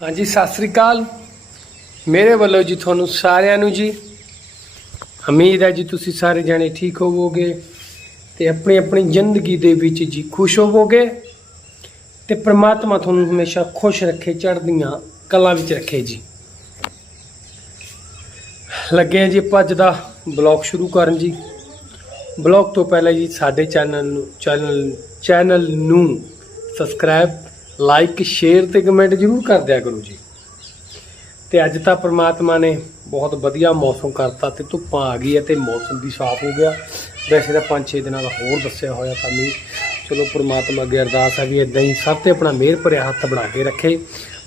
ਹਾਂਜੀ, ਸਤਿ ਸ੍ਰੀ ਅਕਾਲ। ਮੇਰੇ ਵੱਲੋਂ ਜੀ ਤੁਹਾਨੂੰ ਸਾਰਿਆਂ ਨੂੰ ਜੀ ਉਮੀਦ ਹੈ ਜੀ ਤੁਸੀਂ ਸਾਰੇ ਜਣੇ ਠੀਕ ਹੋਵੋਗੇ ਤੇ ਆਪਣੀ ਆਪਣੀ ਜ਼ਿੰਦਗੀ ਦੇ ਵਿੱਚ ਜੀ ਖੁਸ਼ ਹੋਵੋਗੇ ਤੇ ਪ੍ਰਮਾਤਮਾ ਤੁਹਾਨੂੰ ਹਮੇਸ਼ਾ ਖੁਸ਼ ਰੱਖੇ, ਚੜ੍ਹਦੀਆਂ ਕਲਾਂ ਵਿੱਚ ਰੱਖੇ ਜੀ। ਲੱਗੇ ਹਾਂ ਜੀ ਆਪਾਂ ਅੱਜ ਦਾ ਬਲੌਗ ਸ਼ੁਰੂ ਕਰਨ ਜੀ। ਬਲੌਗ ਤੋਂ ਪਹਿਲਾਂ ਜੀ ਸਾਡੇ ਚੈਨਲ ਨੂੰ ਚੈਨਲ ਚੈਨਲ ਨੂੰ ਸਬਸਕ੍ਰਾਈਬ ਲਾਈਕ ਸ਼ੇਅਰ ਤੇ ਕਮੈਂਟ ਜ਼ਰੂਰ ਕਰ ਦਿਆ ਕਰੋ ਜੀ। ਤੇ ਅੱਜ ਤਾਂ ਪ੍ਰਮਾਤਮਾ ਨੇ ਬਹੁਤ ਵਧੀਆ ਮੌਸਮ ਕਰਤਾ ਤੇ ਧੁੱਪਾਂ ਆ ਗਈ ਹੈ ਤੇ ਮੌਸਮ ਵੀ ਸਾਫ਼ ਹੋ ਗਿਆ। ਵੈਸੇ ਤਾਂ 5-6 ਦਿਨਾਂ ਦਾ ਹੋਰ ਦੱਸਿਆ ਹੋਇਆ ਤਾਂ ਮੀਂਹ ਚਲੋ ਪ੍ਰਮਾਤਮਾ ਅੱਗੇ ਅਰਦਾਸ ਹੈ ਵੀ ਇਦਾਂ ਹੀ ਸਭ ਤੇ ਆਪਣਾ ਮਿਹਰ ਭਰਿਆ ਹੱਥ ਬਣਾ ਕੇ ਰੱਖੇ।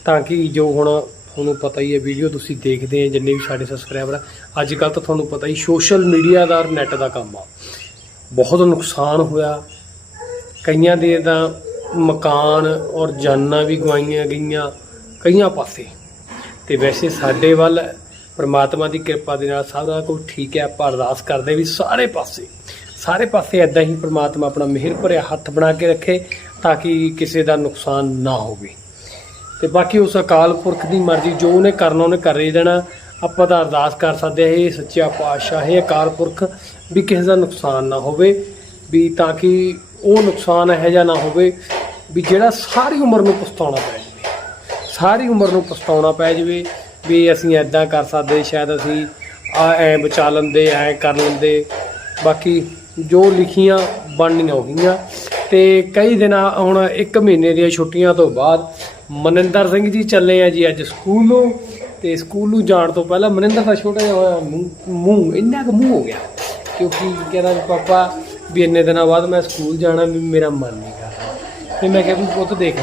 ਤਾਂ ਕਿ ਜੋ ਹੁਣ ਤੁਹਾਨੂੰ ਪਤਾ ਹੀ ਹੈ ਵੀਡੀਓ ਤੁਸੀਂ ਦੇਖਦੇ ਆ ਜਿੰਨੇ ਵੀ ਸਾਡੇ ਸਬਸਕ੍ਰਾਈਬਰ ਅੱਜ ਕੱਲ ਤਾਂ ਤੁਹਾਨੂੰ ਪਤਾ ਹੀ ਸੋਸ਼ਲ ਮੀਡੀਆ ਦਾ ਨੈਟ ਦਾ ਕੰਮ ਆ। ਬਹੁਤ ਨੁਕਸਾਨ ਹੋਇਆ। ਕਈਆਂ ਦੇ ਤਾਂ ਮਕਾਨ ਔਰ ਜਾਨਾਂ ਵੀ ਗਵਾਈਆਂ ਗਈਆਂ ਕਈਆਂ ਪਾਸੇ। ਤੇ ਵੈਸੇ ਸਾਡੇ ਵੱਲ ਪ੍ਰਮਾਤਮਾ ਦੀ ਕਿਰਪਾ ਦੇ ਨਾਲ ਸਾਰਾ ਕੁਝ ਠੀਕ ਹੈ, ਆਪਾਂ ਅਰਦਾਸ ਕਰਦੇ ਵੀ ਸਾਰੇ ਪਾਸੇ ਸਾਰੇ ਪਾਸੇ ਐਦਾਂ ਹੀ ਪ੍ਰਮਾਤਮਾ ਆਪਣਾ ਮਿਹਰ ਭਰਿਆ ਹੱਥ ਬਣਾ ਕੇ ਰੱਖੇ ਤਾਂ ਕਿ ਕਿਸੇ ਦਾ ਨੁਕਸਾਨ ਨਾ ਹੋਵੇ। ਤੇ ਬਾਕੀ ਉਸ ਅਕਾਲ ਪੁਰਖ ਦੀ ਮਰਜ਼ੀ, ਜੋ ਉਹਨੇ ਕਰਨਾ ਉਹਨੇ ਕਰ ਹੀ ਦੇਣਾ। ਆਪਾਂ ਤਾਂ ਅਰਦਾਸ ਕਰ ਸਕਦੇ ਹਾਂ, ਇਹ ਸੱਚਾ ਪਾਤਸ਼ਾਹ ਹੈ ਅਕਾਲ ਪੁਰਖ ਵੀ ਕਿਸੇ ਦਾ ਨੁਕਸਾਨ ਨਾ ਹੋਵੇ, ਵੀ ਤਾਂ ਕਿ ਉਹ ਨੁਕਸਾਨ ਇਹੋ ਜਿਹਾ ਨਾ ਹੋਵੇ ਵੀ ਜਿਹੜਾ ਸਾਰੀ ਉਮਰ ਨੂੰ ਪਛਤਾਉਣਾ ਪੈ ਜਾਵੇ। ਸਾਰੀ ਉਮਰ ਨੂੰ ਪਛਤਾਉਣਾ ਪੈ ਜਾਵੇ ਵੀ ਅਸੀਂ ਐਦਾਂ ਕਰ ਸਕਦੇ, ਸ਼ਾਇਦ ਅਸੀਂ ਆ ਐ ਬਚਾ ਲੈਂਦੇ, ਐ ਕਰ ਲੈਂਦੇ। ਬਾਕੀ ਜੋ ਲਿਖੀਆਂ ਬਣਨੀਆਂ ਹੋ ਗਈਆਂ ਤੇ ਕਈ ਦਿਨਾਂ ਹੁਣ 1 ਮਹੀਨੇ ਦੀਆਂ ਛੁੱਟੀਆਂ ਤੋਂ ਬਾਅਦ ਮਨਿੰਦਰ ਸਿੰਘ ਜੀ ਚੱਲੇ ਆ ਜੀ ਅੱਜ ਸਕੂਲ ਨੂੰ। ਤੇ ਸਕੂਲ ਨੂੰ ਜਾਣ ਤੋਂ ਪਹਿਲਾਂ ਮਨਿੰਦਰ ਦਾ ਛੋਟਾ ਜਿਹਾ ਹੋਇਆ ਮੂੰਹ- ਇੰਨਾ ਕੁ ਮੂੰਹ ਹੋ ਗਿਆ। ਕਿਉਂਕਿ ਕਹਿੰਦਾ ਪਾਪਾ ਵੀ ਇੰਨੇ ਦਿਨਾਂ ਬਾਅਦ ਮੈਂ ਸਕੂਲ ਜਾਣਾ, ਵੀ ਮੇਰਾ ਮਨ ਨਹੀਂ ਤੇ ਮੈਂ ਕਿਹਾ ਵੀ ਪੁੱਤ ਦੇਖ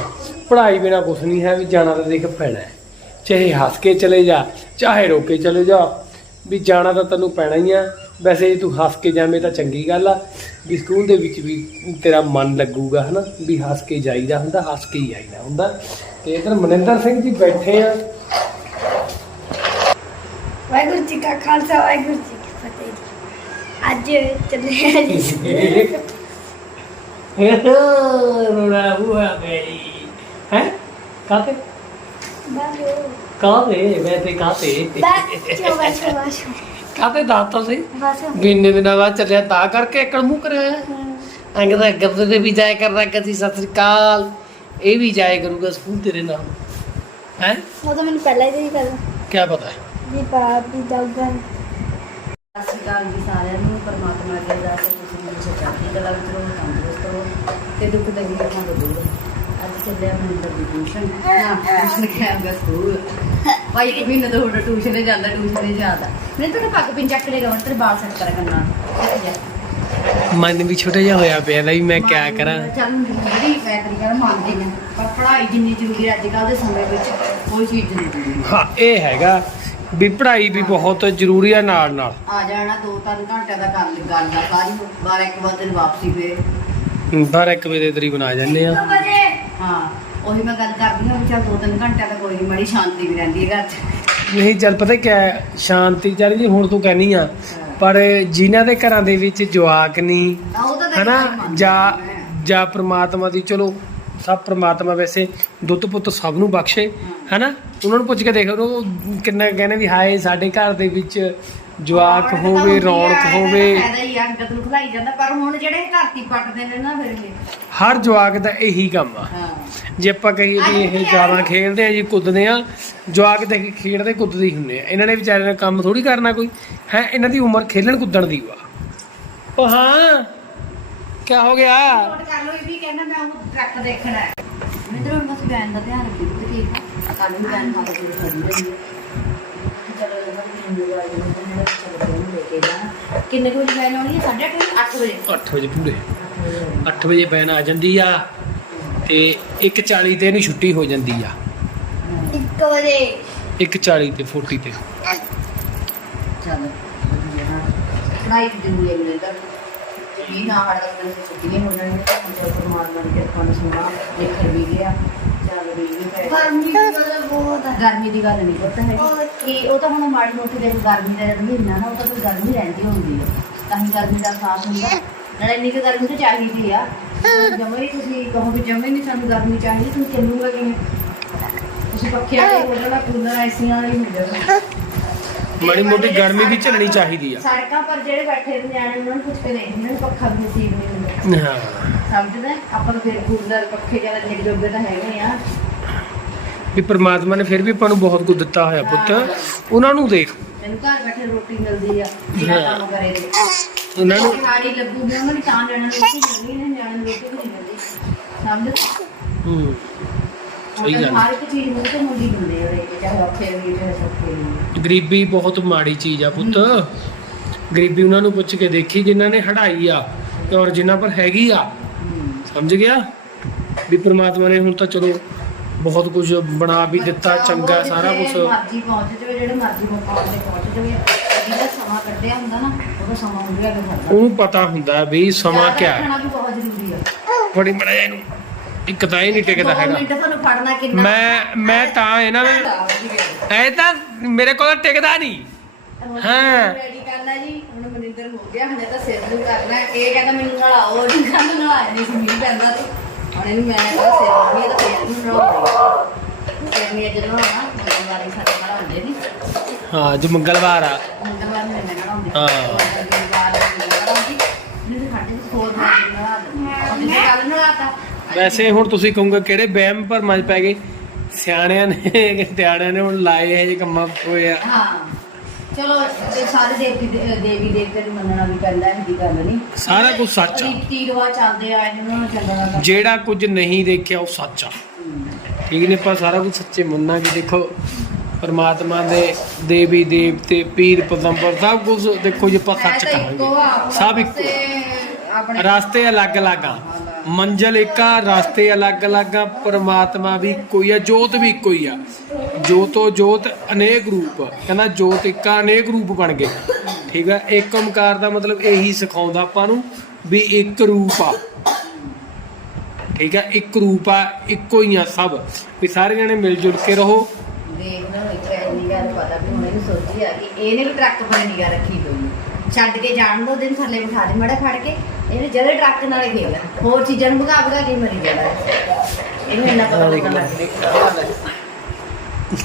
ਪੜ੍ਹਾਈ ਬਿਨਾ ਕੁਛ ਨਹੀਂ ਹੈ ਵੀ ਜਾਣਾ ਤਾਂ ਦੇਖ ਪੈਣਾ ਹੈ। ਚਾਹੇ ਹੱਸ ਕੇ ਚਲੇ ਜਾ ਚਾਹੇ ਰੋ ਕੇ ਚਲੇ ਜਾ ਵੀ ਜਾਣਾ ਤਾਂ ਤੈਨੂੰ ਪੈਣਾ ਹੀ ਆ। ਵੈਸੇ ਜੇ ਤੂੰ ਹੱਸ ਕੇ ਜਾਵੇਂ ਤਾਂ ਚੰਗੀ ਗੱਲ ਆ ਵੀ ਸਕੂਲ ਦੇ ਵਿੱਚ ਵੀ ਤੇਰਾ ਮਨ ਲੱਗੂਗਾ ਹਨਾ? ਵੀ ਹੱਸ ਕੇ ਜਾਈਦਾ ਹੁੰਦਾ ਹੱਸ ਕੇ ਹੀ ਆਈਦਾ ਹੁੰਦਾ। ਤੇ ਇਧਰ ਮਨਿੰਦਰ ਸਿੰਘ ਜੀ ਬੈਠੇ ਆ। ਵਾਹਿਗੁਰੂ ਜੀ ਕਾ ਖਾਲਸਾ ਵਾਹਿਗੁਰੂ ਜੀ ਕੀ ਫਤਿਹ। ਅੱਜ ਚੱਲੇ ਆ ਜੀ। ਰੋਣਾ ਹੁਆ ਗਈ ਹੈ? ਕਾਤੇ ਕਾਤੇ ਕਾਤੇ ਬਾਚੋ ਬਾਚੋ ਬਾਚੋ ਕਾਤੇ ਦੱਸ ਸੀ ਬਾਚੋ ਵੀ ਇੰਨੇ ਦਿਨਾਂ ਬਾਅਦ ਚੱਲਿਆ ਤਾਂ ਕਰਕੇ ਏਕੜ ਮੂੰਹ ਕਰਿਆ। ਅੰਗ ਦਾ ਗੱਦੇ ਤੇ ਵੀ ਜਾਇਆ ਕਰਦਾ ਕਦੀ ਸਤਿ ਸ੍ਰੀ ਅਕਾਲ। ਇਹ ਵੀ ਜਾਇਆ ਕਰੂਗਾ ਸਕੂਲ ਤੇਰੇ ਨਾਲ। ਹੈ? ਉਹ ਤਾਂ ਮੈਨੂੰ ਪਹਿਲਾਂ ਹੀ ਪਤਾ ਕੀ ਪਤਾ ਜੀ ਬਾਪ ਦੀ ਦਗਨ ਸਤਿ ਸ਼੍ਰੀ ਅਕਾਲ ਜੀ ਸਾਰਿਆਂ ਨੂੰ ਪਰਮਾਤਮਾ ਅਰਦਾਸ ਹੈ ਤੁਸੀਂ ਮੈਨੂੰ ਸਚਾਈ ਗੱਲਾਂ ਵਿੱਚ ਰਹੋ ਤੇ ਦੁੱਖ ਤਕਲੀਫਾਂ ਤੋਂ ਦੂਰ ਅੱਜ ਚੱਲਿਆ ਮਨਿੰਦਰ ਦੀ ਟਿਊਸ਼ਨ। ਹਾਂ। ਟਿਊਸ਼ਨ ਕਿਹਾ ਮੈਂ ਸਕੂਲ। ਭਾਈ ਇੱਕ ਮਹੀਨੇ ਤੋਂ ਹੁਣ ਟਿਊਸ਼ਨ ਤੇ ਜਾਂਦਾ ਟਿਊਸ਼ਨ ਤੇ ਜਾਂਦਾ। ਮੈਂ ਤਾਂ ਪੱਗ ਪਿੰਨ ਚੱਕ ਲੈ ਗਵਰ ਤੇਰੇ ਬਾਲ ਸੈੱਟ ਕਰ ਕਰਨਾ ਮਨ ਵੀ ਛੋਟਾ ਜਿਹਾ ਹੋਇਆ ਪਿਆ ਦਾ ਵੀ ਮੈਂ ਕੀ ਕਰਾਂ। ਚੱਲ ਜਿਹੜੀ ਮੈਂ ਤੇਰੀ ਗੱਲ ਮੰਨਦੀ ਹਾਂ ਪਰ ਪੜ੍ਹਾਈ ਜਿੰਨੀ ਜ਼ਰੂਰੀ ਹੈ ਅੱਜ ਕੱਲ੍ਹ ਦੇ ਸਮੇਂ ਵਿੱਚ ਕੋਈ ਚੀਜ਼ ਨਹੀਂ ਜ਼ਰੂਰੀ। ਹਾਂ ਇਹ ਹੈਗਾ ਵੀ ਪੜ੍ਹਾਈ ਵੀ ਬਹੁਤ ਜ਼ਰੂਰੀ ਆ ਨਾਲ ਨਾਲ ਆ ਜਾਣਾ ਦੋ ਤਿੰਨ ਘੰਟੇ ਦਾ ਲਈ ਗੱਲ ਦਾ ਸਾਰੀ 12 ਇੱਕ ਵਜੇ ਦਿਨ ਵਾਪਸੀ ਫੇਰ ਬਾਰ ਇੱਕ ਵਜੇ ਤੇਰੀ ਬਣਾ ਜਾਂਦੇ ਆ। ਹਾਂ ਉਹੀ ਮੈਂ ਗੱਲ ਕਰਦੀ ਹਾਂ ਵੀ ਚੱਲ ਦੋ ਤਿੰਨ ਘੰਟੇ ਤਾਂ ਕੋਈ ਨਹੀਂ ਮੜੀ ਸ਼ਾਂਤੀ ਵੀ ਰਹਿੰਦੀ ਹੈ ਘਰ 'ਚ। ਨਹੀਂ ਚੱਲ ਪਤਾ ਕੀ ਹੈ, ਸ਼ਾਂਤੀ ਚਾਹੀਦੀ ਹੁਣ ਤੂੰ ਕਹਿਨੀ ਆ ਪਰ ਜਿਨ੍ਹਾਂ ਦੇ ਘਰਾਂ ਦੇ ਵਿੱਚ ਜਵਾਕ ਨਹੀਂ ਤਾਂ ਉਹ ਤਾਂ ਹਨਾ ਜਾਂ ਜਾਂ ਪ੍ਰਮਾਤਮਾ ਦੀ ਚਲੋ ਸਭ ਪ੍ਰਮਾਤਮਾ ਵੈਸੇ ਦੁੱਧ ਪੁੱਤ ਸਭ ਨੂੰ ਬਖਸ਼ੇ ਹਨਾ ਉਹਨਾਂ ਨੂੰ ਪੁੱਛ ਕੇ ਦੇਖ ਉਹ ਕਿੰਨਾ ਕਹਿੰਦੇ ਵੀ ਹਾਏ ਸਾਡੇ ਘਰ ਦੇ ਵਿੱਚ ਜਵਾਕ ਹੋਵੇ ਰੌਣਕ ਹੋਵੇ। ਫਾਇਦਾ ਹੀ ਆ ਅੰਗਤ ਨੂੰ ਖਲਾਈ ਜਾਂਦਾ ਪਰ ਹੁਣ ਜਿਹੜੇ ਧਰਤੀ ਪੱਟਦੇ ਨੇ ਨਾ ਫਿਰ ਇਹ। ਹਰ ਜਵਾਕ ਦਾ ਇਹੀ ਕੰਮ ਆ। ਹਾਂ। ਜੇ ਆਪਾਂ ਕਹੀਏ ਵੀ ਇਹ ਜ਼ਿਆਦਾ ਖੇਡਦੇ ਆ ਜੀ ਕੁੱਦਦੇ ਆ ਜਵਾਕ ਤੇ ਖੇਡਦੇ ਕੁੱਦਦੇ ਹੀ ਹੁੰਦੇ ਆ। ਇਹਨਾਂ ਨੇ ਵਿਚਾਰਿਆਂ ਨੇ ਕੰਮ ਥੋੜੀ ਕਰਨਾ ਕੋਈ। ਹੈ ਇਹਨਾਂ ਦੀ ਉਮਰ ਖੇਲਣ ਕੁੱਦਣ ਦੀ ਵਾ। ਉਹ ਹਾਂ ਕੀ ਹੋ ਗਿਆ? ਨੋਟ ਕਰ ਲਓ ਇਹ ਵੀ ਕਹਿੰਦਾ ਮੈਂ ਉਹ ਟਰੱਕ ਦੇਖਣਾ ਹੈ। ਮਿੱਤਰੋ ਹੁਣ ਬਸ ਬੈਨ ਦਾ ਧਿਆਨ ਰੱਖੋ ਕਿ ਠੀਕ ਹੈ ਕੱਲ ਨੂੰ ਬੈਨ ਜੀ ਖੜੀ ਰਹੀ ਹੈ ਚਲੋ ਇਹਨਾਂ ਨੂੰ ਮਿਲ ਜਾਏਗਾ ਇਹਨਾਂ ਚਲੋ ਉਹਨੂੰ ਲੈ ਕੇ ਜਾਣਾ ਕਿੰਨੇ ਕੁ ਵਜੇ ਬੈਨ ਆਉਣੀ ਹੈ 8:30 8 ਵਜੇ 8 ਵਜੇ ਪੂਰੇ 8 ਵਜੇ ਬੈਨ ਆ ਜਾਂਦੀ ਆ ਤੇ 1:40 ਤੇ ਇਹਨੂੰ ਛੁੱਟੀ ਹੋ ਜਾਂਦੀ ਆ। 1 ਵਜੇ। 1:40 ਤੇ 40 ਤੇ। ਚੱਲ। ਪੜਾਈ ਜ਼ਰੂਰੀ ਹੈ ਤਾਂ। ਇਹ ਨਾ ਹੜਦਾ ਮੈਨੂੰ ਛੁੱਟੀ ਨਹੀਂ ਹੋ ਜਾਣੀ। ਤਾਂ ਚਲ ਪਰਮਾਤਮਾ ਦੀ ਕਿਰਪਾ ਨਾਲ ਸੁਣਾ। ਲਿਖਰ ਵੀ ਗਿਆ। ਚੱਲ ਵੀ ਵੀ ਗਰਮੀ ਵਾਲਾ ਬਹੁਤ ਹੈ। ਗਰਮੀ ਦੀ ਗੱਲ ਨਹੀਂ ਪਤਾ ਹੈ ਕਿ ਉਹ ਤਾਂ ਹੁਣ ਮਾੜੀ ਮੋਟੀ ਦੇ ਗਰਮੀ ਦਾ ਜਦ ਮਹੀਨਾ ਨਾ ਉਹ ਤਾਂ ਫਿਰ ਗਰਮੀ ਰਹਿੰਦੀ ਹੁੰਦੀ ਹੈ ਤਾਂ ਹੀ ਗਰਮੀ ਦਾ ਸਾਥ ਹੁੰਦਾ। ਨਾਲੇ ਇੰਨੀ ਕੁ ਗਰਮੀ ਤਾਂ ਚਾਹੀਦੀ ਆ। ਜਮੇ ਹੀ ਤੁਸੀਂ ਕਹੋ ਵੀ ਜਮੇ ਨਹੀਂ ਸਾਨੂੰ ਗਰਮੀ ਚਾਹੀਦੀ ਤੁਸੀਂ ਚੱਲੂਗਾ ਕਿਵੇਂ ਤੁਸੀਂ ਪੱਖੇ ਵਾਲੇ ਕੋਲ ਨਾ ਕੂਲਰ ਐਸੀਆਂ ਵਾਲੀ ਮਿਲ ਮਾੜੀ ਮੋਟੀ ਗਰਮੀ ਵੀ ਝੱਲਣੀ ਚਾਹੀਦੀ ਆ। ਸੜਕਾਂ ਪਰ ਜਿਹੜੇ ਬੈਠੇ ਨੇ ਨਿਆਣੇ ਉਹਨਾਂ ਨੂੰ ਪੁੱਛ ਕੇ ਦੇਖ ਇਹਨਾਂ ਨੂੰ ਪੱਖਾ ਵੀ ਨਸੀਬ ਨਹੀਂ ਹੁੰਦਾ ਹਾਂ। ਸਮਝਦਾ? ਆਪਾਂ ਤਾਂ ਫਿਰ ਕੂਲਰ ਪੱਖੇ ਜ਼ਿਆਦਾ ਨਿਕ ਜੋਗੇ ਤਾਂ ਹੈਗੇ ਆ। ਵੀ ਪ੍ਰਮਾਤਮਾ ਨੇ ਫਿਰ ਵੀ ਆਪਾਂ ਨੂੰ ਬਹੁਤ ਕੁਝ ਦਿੱਤਾ ਹੋਇਆ ਪੁੱਤ। ਉਹਨਾਂ ਨੂੰ ਦੇਖ। ਮੈਨੂੰ ਘਰ ਬੈਠੇ ਰੋਟੀ ਮਿਲਦੀ ਆ ਜਿਹੜਾ ਕੰਮ ਕਰੇ ਤੇ। ਉਹਨਾਂ ਨੂੰ ਦਿਹਾੜੀ ਲੱਗੂਗੀ ਉਹਨਾਂ ਦੀ ਤਾਂ ਲੈਣਾ ਰੋਟੀ ਮਿਲਣੀ ਨੇ ਨਿਆਣੇ ਨੂੰ ਰੋਟੀ ਵੀ ਨਹੀਂ ਮਿਲਦੀ। ਸਮਝ ਹੂੰ। ਸਹੀ ਗੱਲ ਹਰ ਇੱਕ ਚੀਜ਼ ਮੂੰਹ ਤੇ ਮੁੰਡੀ ਦਿੰਦੇ ਆ ਇਹ ਚਾਹੇ ਔਖੇ ਵੀ ਚਾਹੇ ਸੌਖੇ ਵੀ ਗਰੀਬੀ ਬਹੁਤ ਮਾੜੀ ਚੀਜ਼ ਆ ਪੁੱਤ। ਗਰੀਬੀ ਉਹਨਾਂ ਨੂੰ ਪੁੱਛ ਕੇ ਦੇਖੀ ਜਿਨ੍ਹਾਂ ਨੇ ਹੜਾਈ ਆ ਔਰ ਜਿਨ੍ਹਾਂ ਪਰ ਹੈਗੀ ਆ। ਸਮਝ ਗਿਆ? ਵੀ ਪ੍ਰਮਾਤਮਾ ਨੇ ਹੁਣ ਤਾਂ ਚਲੋ ਬਹੁਤ ਕੁਝ ਬਣਾ ਵੀ ਦਿੱਤਾ ਚੰਗਾ ਸਾਰਾ ਕੁਝ ਮਰਜ਼ੀ ਪਹੁੰਚ ਜਾਵੇ ਜਿਹੜੇ ਮਰਜ਼ੀ ਮੁਕਾਮ ਤੇ ਪਹੁੰਚ ਜਾਵੇ ਜਿਹਦਾ ਸਮਾਂ ਕੱਢਿਆ ਹੁੰਦਾ ਨਾ ਉਹਦਾ ਸਮਾਂ ਹੁੰਦਿਆ ਕੇ ਉਹਨੂੰ ਪਤਾ ਹੁੰਦਾ ਵੀ ਸਮਾਂ ਕਿਆ ਹੈ। ਬਹੁਤ ਜ਼ਰੂਰੀ ਬੜੀ ਇਹਨੂੰ ਇੱਕ ਤਾਂ ਇਹ ਨਹੀਂ ਟਿਕਦਾ ਹੈਗਾ। ਮੈਂ ਮੈਂ ਤਾਂ ਇਹਨਾਂ ਨੇ ਐ ਤਾਂ ਮੇਰੇ ਕੋਲ ਟਿਕਦਾ ਨਹੀਂ ਹਾਂ। ਰੈਡੀ ਕਰਨਾ ਜੀ ਹੁਣ ਮਨਿੰਦਰ ਹੋ ਗਿਆ ਹਜੇ ਤਾਂ ਸਿਰ ਨੂੰ ਕਰਨਾ ਇਹ ਕਹਿੰਦਾ ਮੈਨੂੰ ਨਲਾਓ ਨਹੀਂ ਕਹਿੰਦਾ ਨਲਾਇਆ ਨਹੀਂ ਸੀ ਮੀਂਹ ਪੈਂਦਾ ਤੇ ਹੁਣ ਇਹਨੂੰ ਮੈਂ ਕਹਿੰਦਾ ਨੂੰ ਮੰਗਲਵਾਰੀ ਸਾਡੇ ਨਾਲ ਹੁੰਦੇ ਨੇ ਹਾਂ ਜੋ ਮੰਗਲਵਾਰ ਆ ਮੰਗਲਵਾਰ ਨੂੰ ਮੈਂ ਨਲਾਉਂਦੀ ਹਾਂ। ਮੰਗਲਵਾਰ ਨੂੰ ਨਲਾਉਂਦੀ ਨਹੀਂ ਤਾਂ ਸਾਡੇ ਕੋਲ ਨਲਾ ਦਿੰਦੀ ਉਹਨੇ ਕੱਲ ਨਲਾਤਾ ਵੈਸੇ ਹੁਣ ਤੁਸੀਂ ਕਹੋਗੇ ਕਿਹੜੇ ਵਹਿਮ ਭਰਮਾਂ 'ਚ ਪੈ ਗਏ? ਸਿਆਣਿਆਂ ਨੇ ਸਿਆਣਿਆਂ ਨੇ ਹੁਣ ਲਾਏ ਇਹ ਜੇ ਕੰਮਾਂ ਹੋਏ ਆ। ਹਾਂ। ਚਲੋ ਤੇ ਸਾਰੇ ਦੇਵੀ ਦੇਵੀ ਦੇਵਤੇ ਨੂੰ ਮੰਨਣਾ ਵੀ ਪੈਂਦਾ ਹੈ ਦੀ ਗੱਲ ਨਹੀਂ। ਸਾਰਾ ਕੁਝ ਸੱਚ ਆ। ਰੀਤੀ ਰਿਵਾਜ ਚੱਲਦੇ ਆ ਇਹਨਾਂ ਨੂੰ ਚੱਲਣਾ ਤਾਂ ਜਿਹੜਾ ਕੁਝ ਨਹੀਂ ਦੇਖਿਆ ਉਹ ਸੱਚ ਆ। ਠੀਕ ਨੇ ਆਪਾਂ ਸਾਰਾ ਕੁਝ ਸੱਚੇ ਮੰਨਾਂਗੇ। ਦੇਖੋ ਪਰਮਾਤਮਾ ਦੇ ਦੇਵੀ ਦੇਵਤੇ ਪੀਰ ਪਗੰਬਰ ਸਭ ਕੁਝ ਦੇਖੋ ਜੇ ਆਪਾਂ ਸੱਚ ਹੈ ਤਾਂ ਇੱਕੋ ਆ, ਕਹਾਂਗੇ। ਸਭ ਇੱਕੋ ਪਾਸੇ ਆਪਣੇ ਰਾਸਤੇ ਅਲੱਗ-ਅਲੱਗ ਆ। ਮੰਜ਼ਲ ਇੱਕ ਆ ਅਲੱਗ-ਅਲੱਗ ਆ ਪਰਮਾਤਮਾ ਵੀ ਕੋਈ ਆ, ਜੋਤ ਵੀ ਇੱਕੋ ਹੀ ਆ। ਜੋਤੋ ਜੋਤ ਅਨੇਕ ਰੂਪ, ਕਹਿੰਦਾ ਜੋਤ ਇੱਕ ਅਨੇਕ ਰੂਪ ਬਣ ਗਏ। ਠੀਕ ਆ, ਏਕ ਓਮਕਾਰ ਦਾ ਮਤਲਬ ਇਹੀ ਸਿਖਾਉਂਦਾ ਆਪਾਂ ਨੂੰ ਵੀ ਇੱਕ ਰੂਪ ਆ। ਠੀਕ ਆ, ਇੱਕ ਰੂਪ ਆ, ਇੱਕੋ ਹੀ ਆ ਸਭ। ਵੀ ਸਾਰੇ ਜਣੇ ਮਿਲ ਜੁਲ ਕੇ ਰਹੋ। ਦੇਖ ਲਓ ਇੱਕ ਗੱਲ ਪਤਾ ਵੀ ਹੁਣ ਸੋਚੀ ਆ ਕਿ ਇਹਨੇ ਵੀ ਟਰੱਕ ਪਰ ਨਿਗਾਹ ਰੱਖੀ ਹੋਈ ਛੱਡ ਕੇ ਜਾਣ ਦੋ ਦਿਨ ਥੱਲੇ ਬਿਠਾ ਦੇ, ਮੜਾ ਫੜ ਕੇ। ਇਹਨੇ ਜਦੇ ਟਰੱਕ ਨਾਲੇ ਖੇਲ ਹੋਰ ਚੀਜ਼ਾਂ ਨੂੰ ਭਗਾ ਭਗਾ ਕੇ ਮਰੀ ਜਾਣਾ। ਇਹਨੂੰ ਇੰਨਾ ਪਤਾ ਲੱਗਣ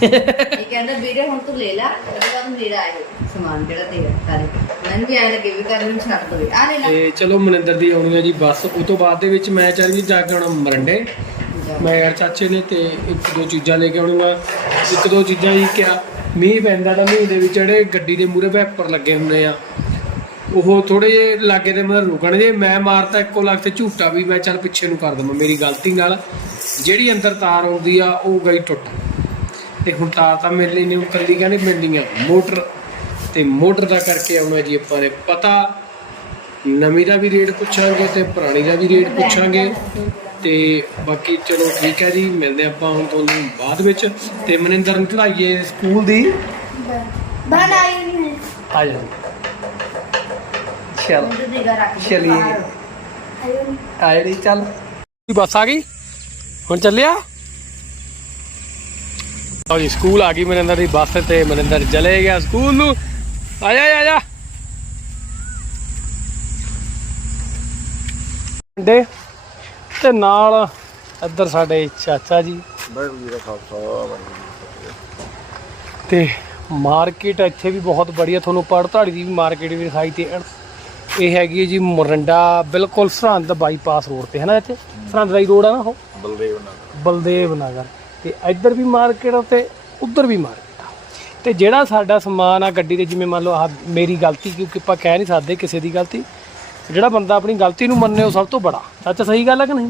ਇਹ ਕਹਿੰਦਾ ਵੀਰੇ ਹੁਣ ਤੂੰ ਲੈ ਲੈ ਉਹਦੇ ਬਾਅਦ ਮੇਰਾ ਆਏ ਸਮਾਨ ਜਿਹੜਾ ਤੇਰਾ ਸਾਰੇ ਮੈਨੂੰ ਵੀ ਐ ਲੱਗੇ ਵੀ ਕਰ ਮੈਨੂੰ ਛੱਡ ਦੋ ਆ ਲੈ ਲੈ। ਤੇ ਚਲੋ ਮਨਿੰਦਰ ਦੀ ਆਉਣੀ ਆ ਜੀ ਬੱਸ। ਉਹ ਤੋਂ ਬਾਅਦ ਦੇ ਵਿੱਚ ਮੈਂ ਚੱਲ ਜੀ ਜਾ ਕੇ ਆਉਣਾ ਮਰੰਡੇ ਮੈਂ ਯਾਰ ਚਾਚੇ ਨੇ ਤੇ ਇੱਕ ਦੋ ਚੀਜ਼ਾਂ ਲੈ ਕੇ ਆਉਣੀਆਂ। ਇੱਕ ਦੋ ਚੀਜ਼ਾਂ ਹੀ ਕਿਹਾ ਮੀਂਹ ਪੈਂਦਾ ਤਾਂ ਮੀਂਹ ਦੇ ਵਿੱਚ ਜਿਹੜੇ ਗੱਡੀ ਦੇ ਮੂਹਰੇ ਵੈਪਰ ਲੱਗੇ ਹੁੰਦੇ ਆ। ਉਹ ਥੋੜੇ ਜੇ ਲਾਗੇ ਦੇ ਮਤਲਬ ਰੁਕਣ ਜੇ ਮੈਂ ਮਾਰਤਾ ਇੱਕੋ ਲੱਗ ਤੇ ਝੂਟਾ ਵੀ ਮੈਂ ਚੱਲ ਪਿੱਛੇ ਨੂੰ ਕਰ ਦਵਾਂ ਮੇਰੀ ਗਲਤੀ ਨਾਲ। ਜਿਹੜੀ ਅੰਦਰ ਤਾਰ ਆਉਂਦੀ ਆ ਉਹ ਗਈ ਟੁੱਟ। ਤੇ ਹੁਣ ਤਾਰ ਤਾਂ ਮਿਲ ਲਈ ਨਹੀਂ ਕੱਲੀ ਕਹਿੰਦੇ ਮਿਲਣੀ ਆ ਮੋਟਰ ਤੇ ਮੋਟਰ ਦਾ ਕਰਕੇ ਆਉਣਾ ਜੀ ਆਪਾਂ ਨੇ ਪਤਾ। ਨਵੀਂ ਦਾ ਵੀ ਰੇਟ ਪੁੱਛਾਂਗੇ ਤੇ ਪੁਰਾਣੀ ਦਾ ਵੀ ਰੇਟ ਪੁੱਛਾਂਗੇ। ਤੇ ਬਾਕੀ ਚਲੋ ਠੀਕ ਹੈ ਜੀ ਮਿਲਦੇ ਆਪਾਂ ਹੁਣ ਤੁਹਾਨੂੰ ਬਾਅਦ ਵਿੱਚ। ਤੇ ਮਨਿੰਦਰ ਨੂੰ ਚੜਾਈਏ ਸਕੂਲ ਦੀ। ਬਣਾਈ ਆ ਜਾ ਚਲ, ਚਲੀਏ। ਆ ਜਿਹੜੀ ਚੱਲ। ਬੱਸ ਆ ਗਈ? ਹੁਣ ਚੱਲਿਆ? ਲਓ ਜੀ, ਸਕੂਲ ਆ ਗਈ ਮਨਿੰਦਰ ਦੀ ਬੱਸ ਤੇ ਮਨਿੰਦਰ ਚਲੇ ਗਿਆ ਸਕੂਲ ਨੂੰ। ਆ ਜਾ ਆ ਜਾ ਦੇ ਤੇ ਨਾਲ ਇੱਧਰ ਸਾਡੇ ਚਾਚਾ ਜੀ। ਤੇ ਮਾਰਕੀਟ ਇੱਥੇ ਵੀ ਬਹੁਤ ਬੜੀ ਆ ਤੁਹਾਨੂੰ ਪੜਤਾੜੀ ਦੀ ਵੀ ਮਾਰਕੀਟ ਵੀ ਦਿਖਾਈ ਤੇ ਇਹ ਹੈਗੀ ਹੈ ਜੀ ਮੋਰਿੰਡਾ ਬਿਲਕੁਲ ਸਰਹੰਦ ਬਾਈਪਾਸ ਰੋਡ ਤੇ ਹੈ ਨਾ ਇੱਥੇ? ਸਰਹੰਦ ਦਾ ਹੀ ਰੋਡ ਆ ਨਾ ਉਹ? ਬਲਦੇਵ ਨਗਰ। ਬਲਦੇਵ ਨਗਰ। ਤੇ ਇੱਧਰ ਵੀ ਮਾਰਕੀਟ ਤੇ ਉੱਧਰ ਵੀ ਮਾਰਕੀਟ ਆ। ਤੇ ਜਿਹੜਾ ਸਾਡਾ ਸਮਾਨ ਆ ਗੱਡੀ ਦੇ ਜਿਵੇਂ ਮੰਨ ਲਓ ਆਹ ਮੇਰੀ ਗਲਤੀ ਕਿਉਂਕਿ ਆਪਾਂ ਕਹਿ ਨਹੀਂ ਸਕਦੇ ਕਿਸੇ ਦੀ ਗਲਤੀ ਜਿਹੜਾ ਬੰਦਾ ਆਪਣੀ ਗਲਤੀ ਨੂੰ ਮੰਨੇ ਉਹ ਸਭ ਤੋਂ ਬੜਾ। ਸੱਚ ਸਹੀ ਗੱਲ ਹੈ ਕਿ ਨਹੀਂ?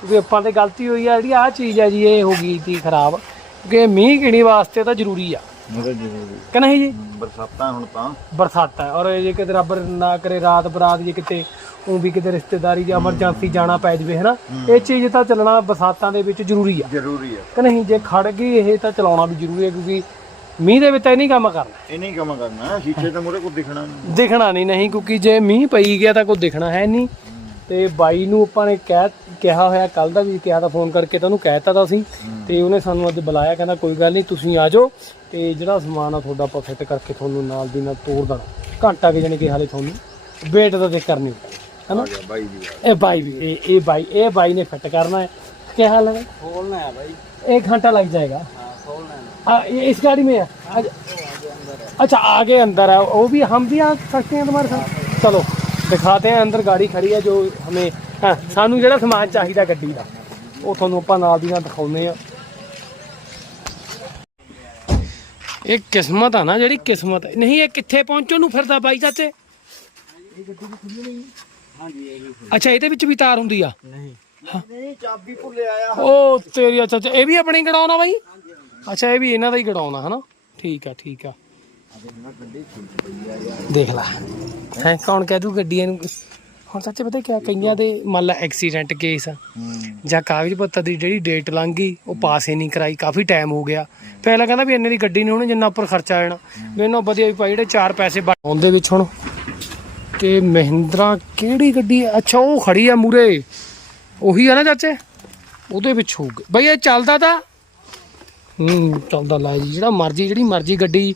ਕਿਉਂਕਿ ਆਪਾਂ ਤੇ ਗਲਤੀ ਹੋਈ ਆ ਜਿਹੜੀ ਆਹ ਚੀਜ਼ ਹੈ ਜੀ ਇਹ ਹੋ ਗਈ ਤੀ ਖਰਾਬ। ਕਿਉਂਕਿ ਮੀਂਹ ਕਿਣੀ ਵਾਸਤੇ ਤਾਂ ਜ਼ਰੂਰੀ ਆ। ਕਿ ਨਹੀਂ ਜੀ? ਬਰਸਾਤਾਂ ਹੁਣ ਤਾਂ। ਬਰਸਾਤ ਹੈ। ਔਰ ਜੇ ਕਿਤੇ ਰੱਬ ਨਾ ਕਰੇ ਰਾਤ ਬਰਾਤ ਜੇ ਕਿਤੇ ਉਹ ਵੀ ਕਿਤੇ ਰਿਸ਼ਤੇਦਾਰੀ ਜਾਂ ਐਮਰਜੈਂਸੀ ਜਾਣਾ ਪੈ ਜਵੇ ਹਨਾ? ਇਹ ਚੀਜ਼ ਤਾਂ ਚੱਲਣਾ ਬਰਸਾਤਾਂ ਦੇ ਵਿੱਚ ਜ਼ਰੂਰੀ ਆ। ਜ਼ਰੂਰੀ ਹੈ ਕਿ ਨਹੀਂ ਜੇ ਖੜ ਗਈ ਇਹ ਤਾਂ ਚਲਾਉਣਾ ਵੀ ਜ਼ਰੂਰੀ ਹੈ ਕਿਉਂਕਿ ਮੀਂਹ ਦੇ ਵਿੱਚ ਤਾਂ ਇਹ ਨਹੀਂ ਕੰਮ ਕਰਨਾ। ਇਹ ਨਹੀਂ ਕੰਮ ਕਰਨਾ ਸ਼ੀਸ਼ੇ ਤੇ ਮੂਰੇ ਕੋ ਦਿਖਣਾ ਨਹੀਂ। ਦਿਖਣਾ ਨਹੀਂ ਨਹੀਂ ਕਿਉਂਕਿ ਜੇ ਮੀਂਹ ਪਈ ਗਿਆ ਤਾਂ ਕੋਈ ਦਿਖਣਾ ਹੈ ਨਹੀਂ। ਤੇ ਬਾਈ ਨੂੰ ਆਪਾਂ ਨੇ ਕਹਿ ਕਿਹਾ ਹੋਇਆ ਕੱਲ ਦਾ ਵੀ ਕਿਹਾ ਤਾਂ ਫੋਨ ਕਰਕੇ ਤਾਂ ਉਹਨੂੰ ਕਹਿਤਾ ਤਾਂ ਸੀ। ਤੇ ਉਹਨੇ ਸਾਨੂੰ ਅੱਜ ਬੁਲਾਇਆ ਕਹਿੰਦਾ ਕੋਈ ਗੱਲ ਨਹੀਂ ਤੁਸੀਂ ਆ ਜਾਓ। ਤੇ ਜਿਹੜਾ ਸਮਾਨ ਆ ਤੁਹਾਡਾ ਆਪਾਂ ਫਿੱਟ ਕਰਕੇ ਤੁਹਾਨੂੰ ਨਾਲ ਦੀ ਨਾਲ ਤੋੜ ਦੇਣਾ। ਘੰਟਾ ਵੀ ਜਾਣੀ ਕਿ ਹਾਲੇ ਤੁਹਾਨੂੰ ਵੇਟ ਦਾ ਦੇ ਕਰਨੀ ਹਨਾ? ਬਾਈ ਜੀ ਇਹ ਬਾਈ ਵੀ ਇਹ ਬਾਈ ਇਹ ਬਾਈ ਨੇ ਫਿੱਟ ਕਰਨਾ ਹੈ। ਕੀ ਹਾਲ ਹੈ ਖੋਲਣਾ ਹੈ ਬਾਈ। एक घंटा लग जाएगा ਹਾਂ ये इस गाड़ी में है आगे अच्छा आगे अंदर है वो भी हम भी आ सकते हैं तुम्हारे साथ चलो ਦਿਖਾਤੇ ਆ ਅੰਦਰ ਗਾੜੀ ਖੜੀ ਹੈ ਜੋ ਹਮੇ ਸਾਨੂੰ ਜਿਹੜਾ ਸਮਾਨ ਚਾਹੀਦਾ ਗੱਡੀ ਦਾ ਉਹ ਤੁਹਾਨੂੰ ਆਪਾਂ ਨਾਲ ਦੀ ਨਾਲ ਦਿਖਾਉਨੇ ਆ। ਇਹ ਕਿਸਮਤ ਆ ਨਾ ਜਿਹੜੀ ਕਿਸਮਤ। ਨਹੀਂ ਇਹ ਕਿੱਥੇ ਪਹੁੰਚਣ ਨੂੰ ਫਿਰਦਾ ਬਾਈ ਚਾਚੇ। ਅੱਛਾ ਇਹਦੇ ਵਿੱਚ ਵੀ ਤਾਰ ਹੁੰਦੀ ਆ? ਨਹੀਂ। ਚਾਬੀ ਭੁੱਲੇ ਆਇਆ। ਉਹ ਤੇਰੀ ਅੱਛਾ ਅੱਛਾ ਇਹ ਵੀ ਆਪਣੀ ਗੜਾਉਣਾ ਬਾਈ? ਅੱਛਾ ਇਹ ਵੀ ਇਹਨਾਂ ਦਾ ਹੀ ਗੜਾਉਣਾ ਹਨਾ? ਠੀਕ ਆ ਠੀਕ ਆ। ਦੇਖ ਲੈ ਹੈ ਕੌਣ ਕਹਿ ਦੂ ਗੱਡੀਆਂ ਨੂੰ ਹੁਣ ਸੱਚ ਪਤਾ ਕਿਆ ਕਈਆਂ ਦੇ ਮੰਨ ਲਾ ਐਕਸੀਡੈਂਟ ਕੇਸ ਜਾਂ ਕਾਗਜ਼ ਪੱਤਰ ਦੀ ਜਿਹੜੀ ਡੇਟ ਲੰਘ ਗਈ ਉਹ ਪਾਸ ਹੀ ਨਹੀਂ ਕਰਾਈ ਕਾਫੀ ਟਾਈਮ ਹੋ ਗਿਆ। ਪਹਿਲਾਂ ਕਹਿੰਦਾ ਵੀ ਇੰਨੇ ਦੀ ਗੱਡੀ ਨਹੀਂ ਹੋਣੀ ਜਿੰਨਾ ਉੱਪਰ ਖਰਚਾ ਆ ਜਾਣਾ ਮੈਨੂੰ ਵਧੀਆ ਵੀ ਭਾਈ ਜਿਹੜੇ ਚਾਰ ਪੈਸੇ ਆਉਂਦੇ ਵਿੱਚ ਹੁਣ ਤੇ ਮਹਿੰਦਰਾ ਕਿਹੜੀ ਗੱਡੀ? ਅੱਛਾ ਉਹ ਖੜੀ ਆ ਮੂਰੇ ਉਹੀ ਆ ਨਾ ਚਾਚੇ? ਉਹਦੇ ਵਿੱਚ ਹੋਊਗਾ ਬਈ ਇਹ ਚੱਲਦਾ ਤਾਂ। ਹੂੰ ਚੱਲਦਾ ਲੈ ਜੀ ਜਿਹੜਾ ਮਰਜ਼ੀ ਜਿਹੜੀ ਮਰਜ਼ੀ ਗੱਡੀ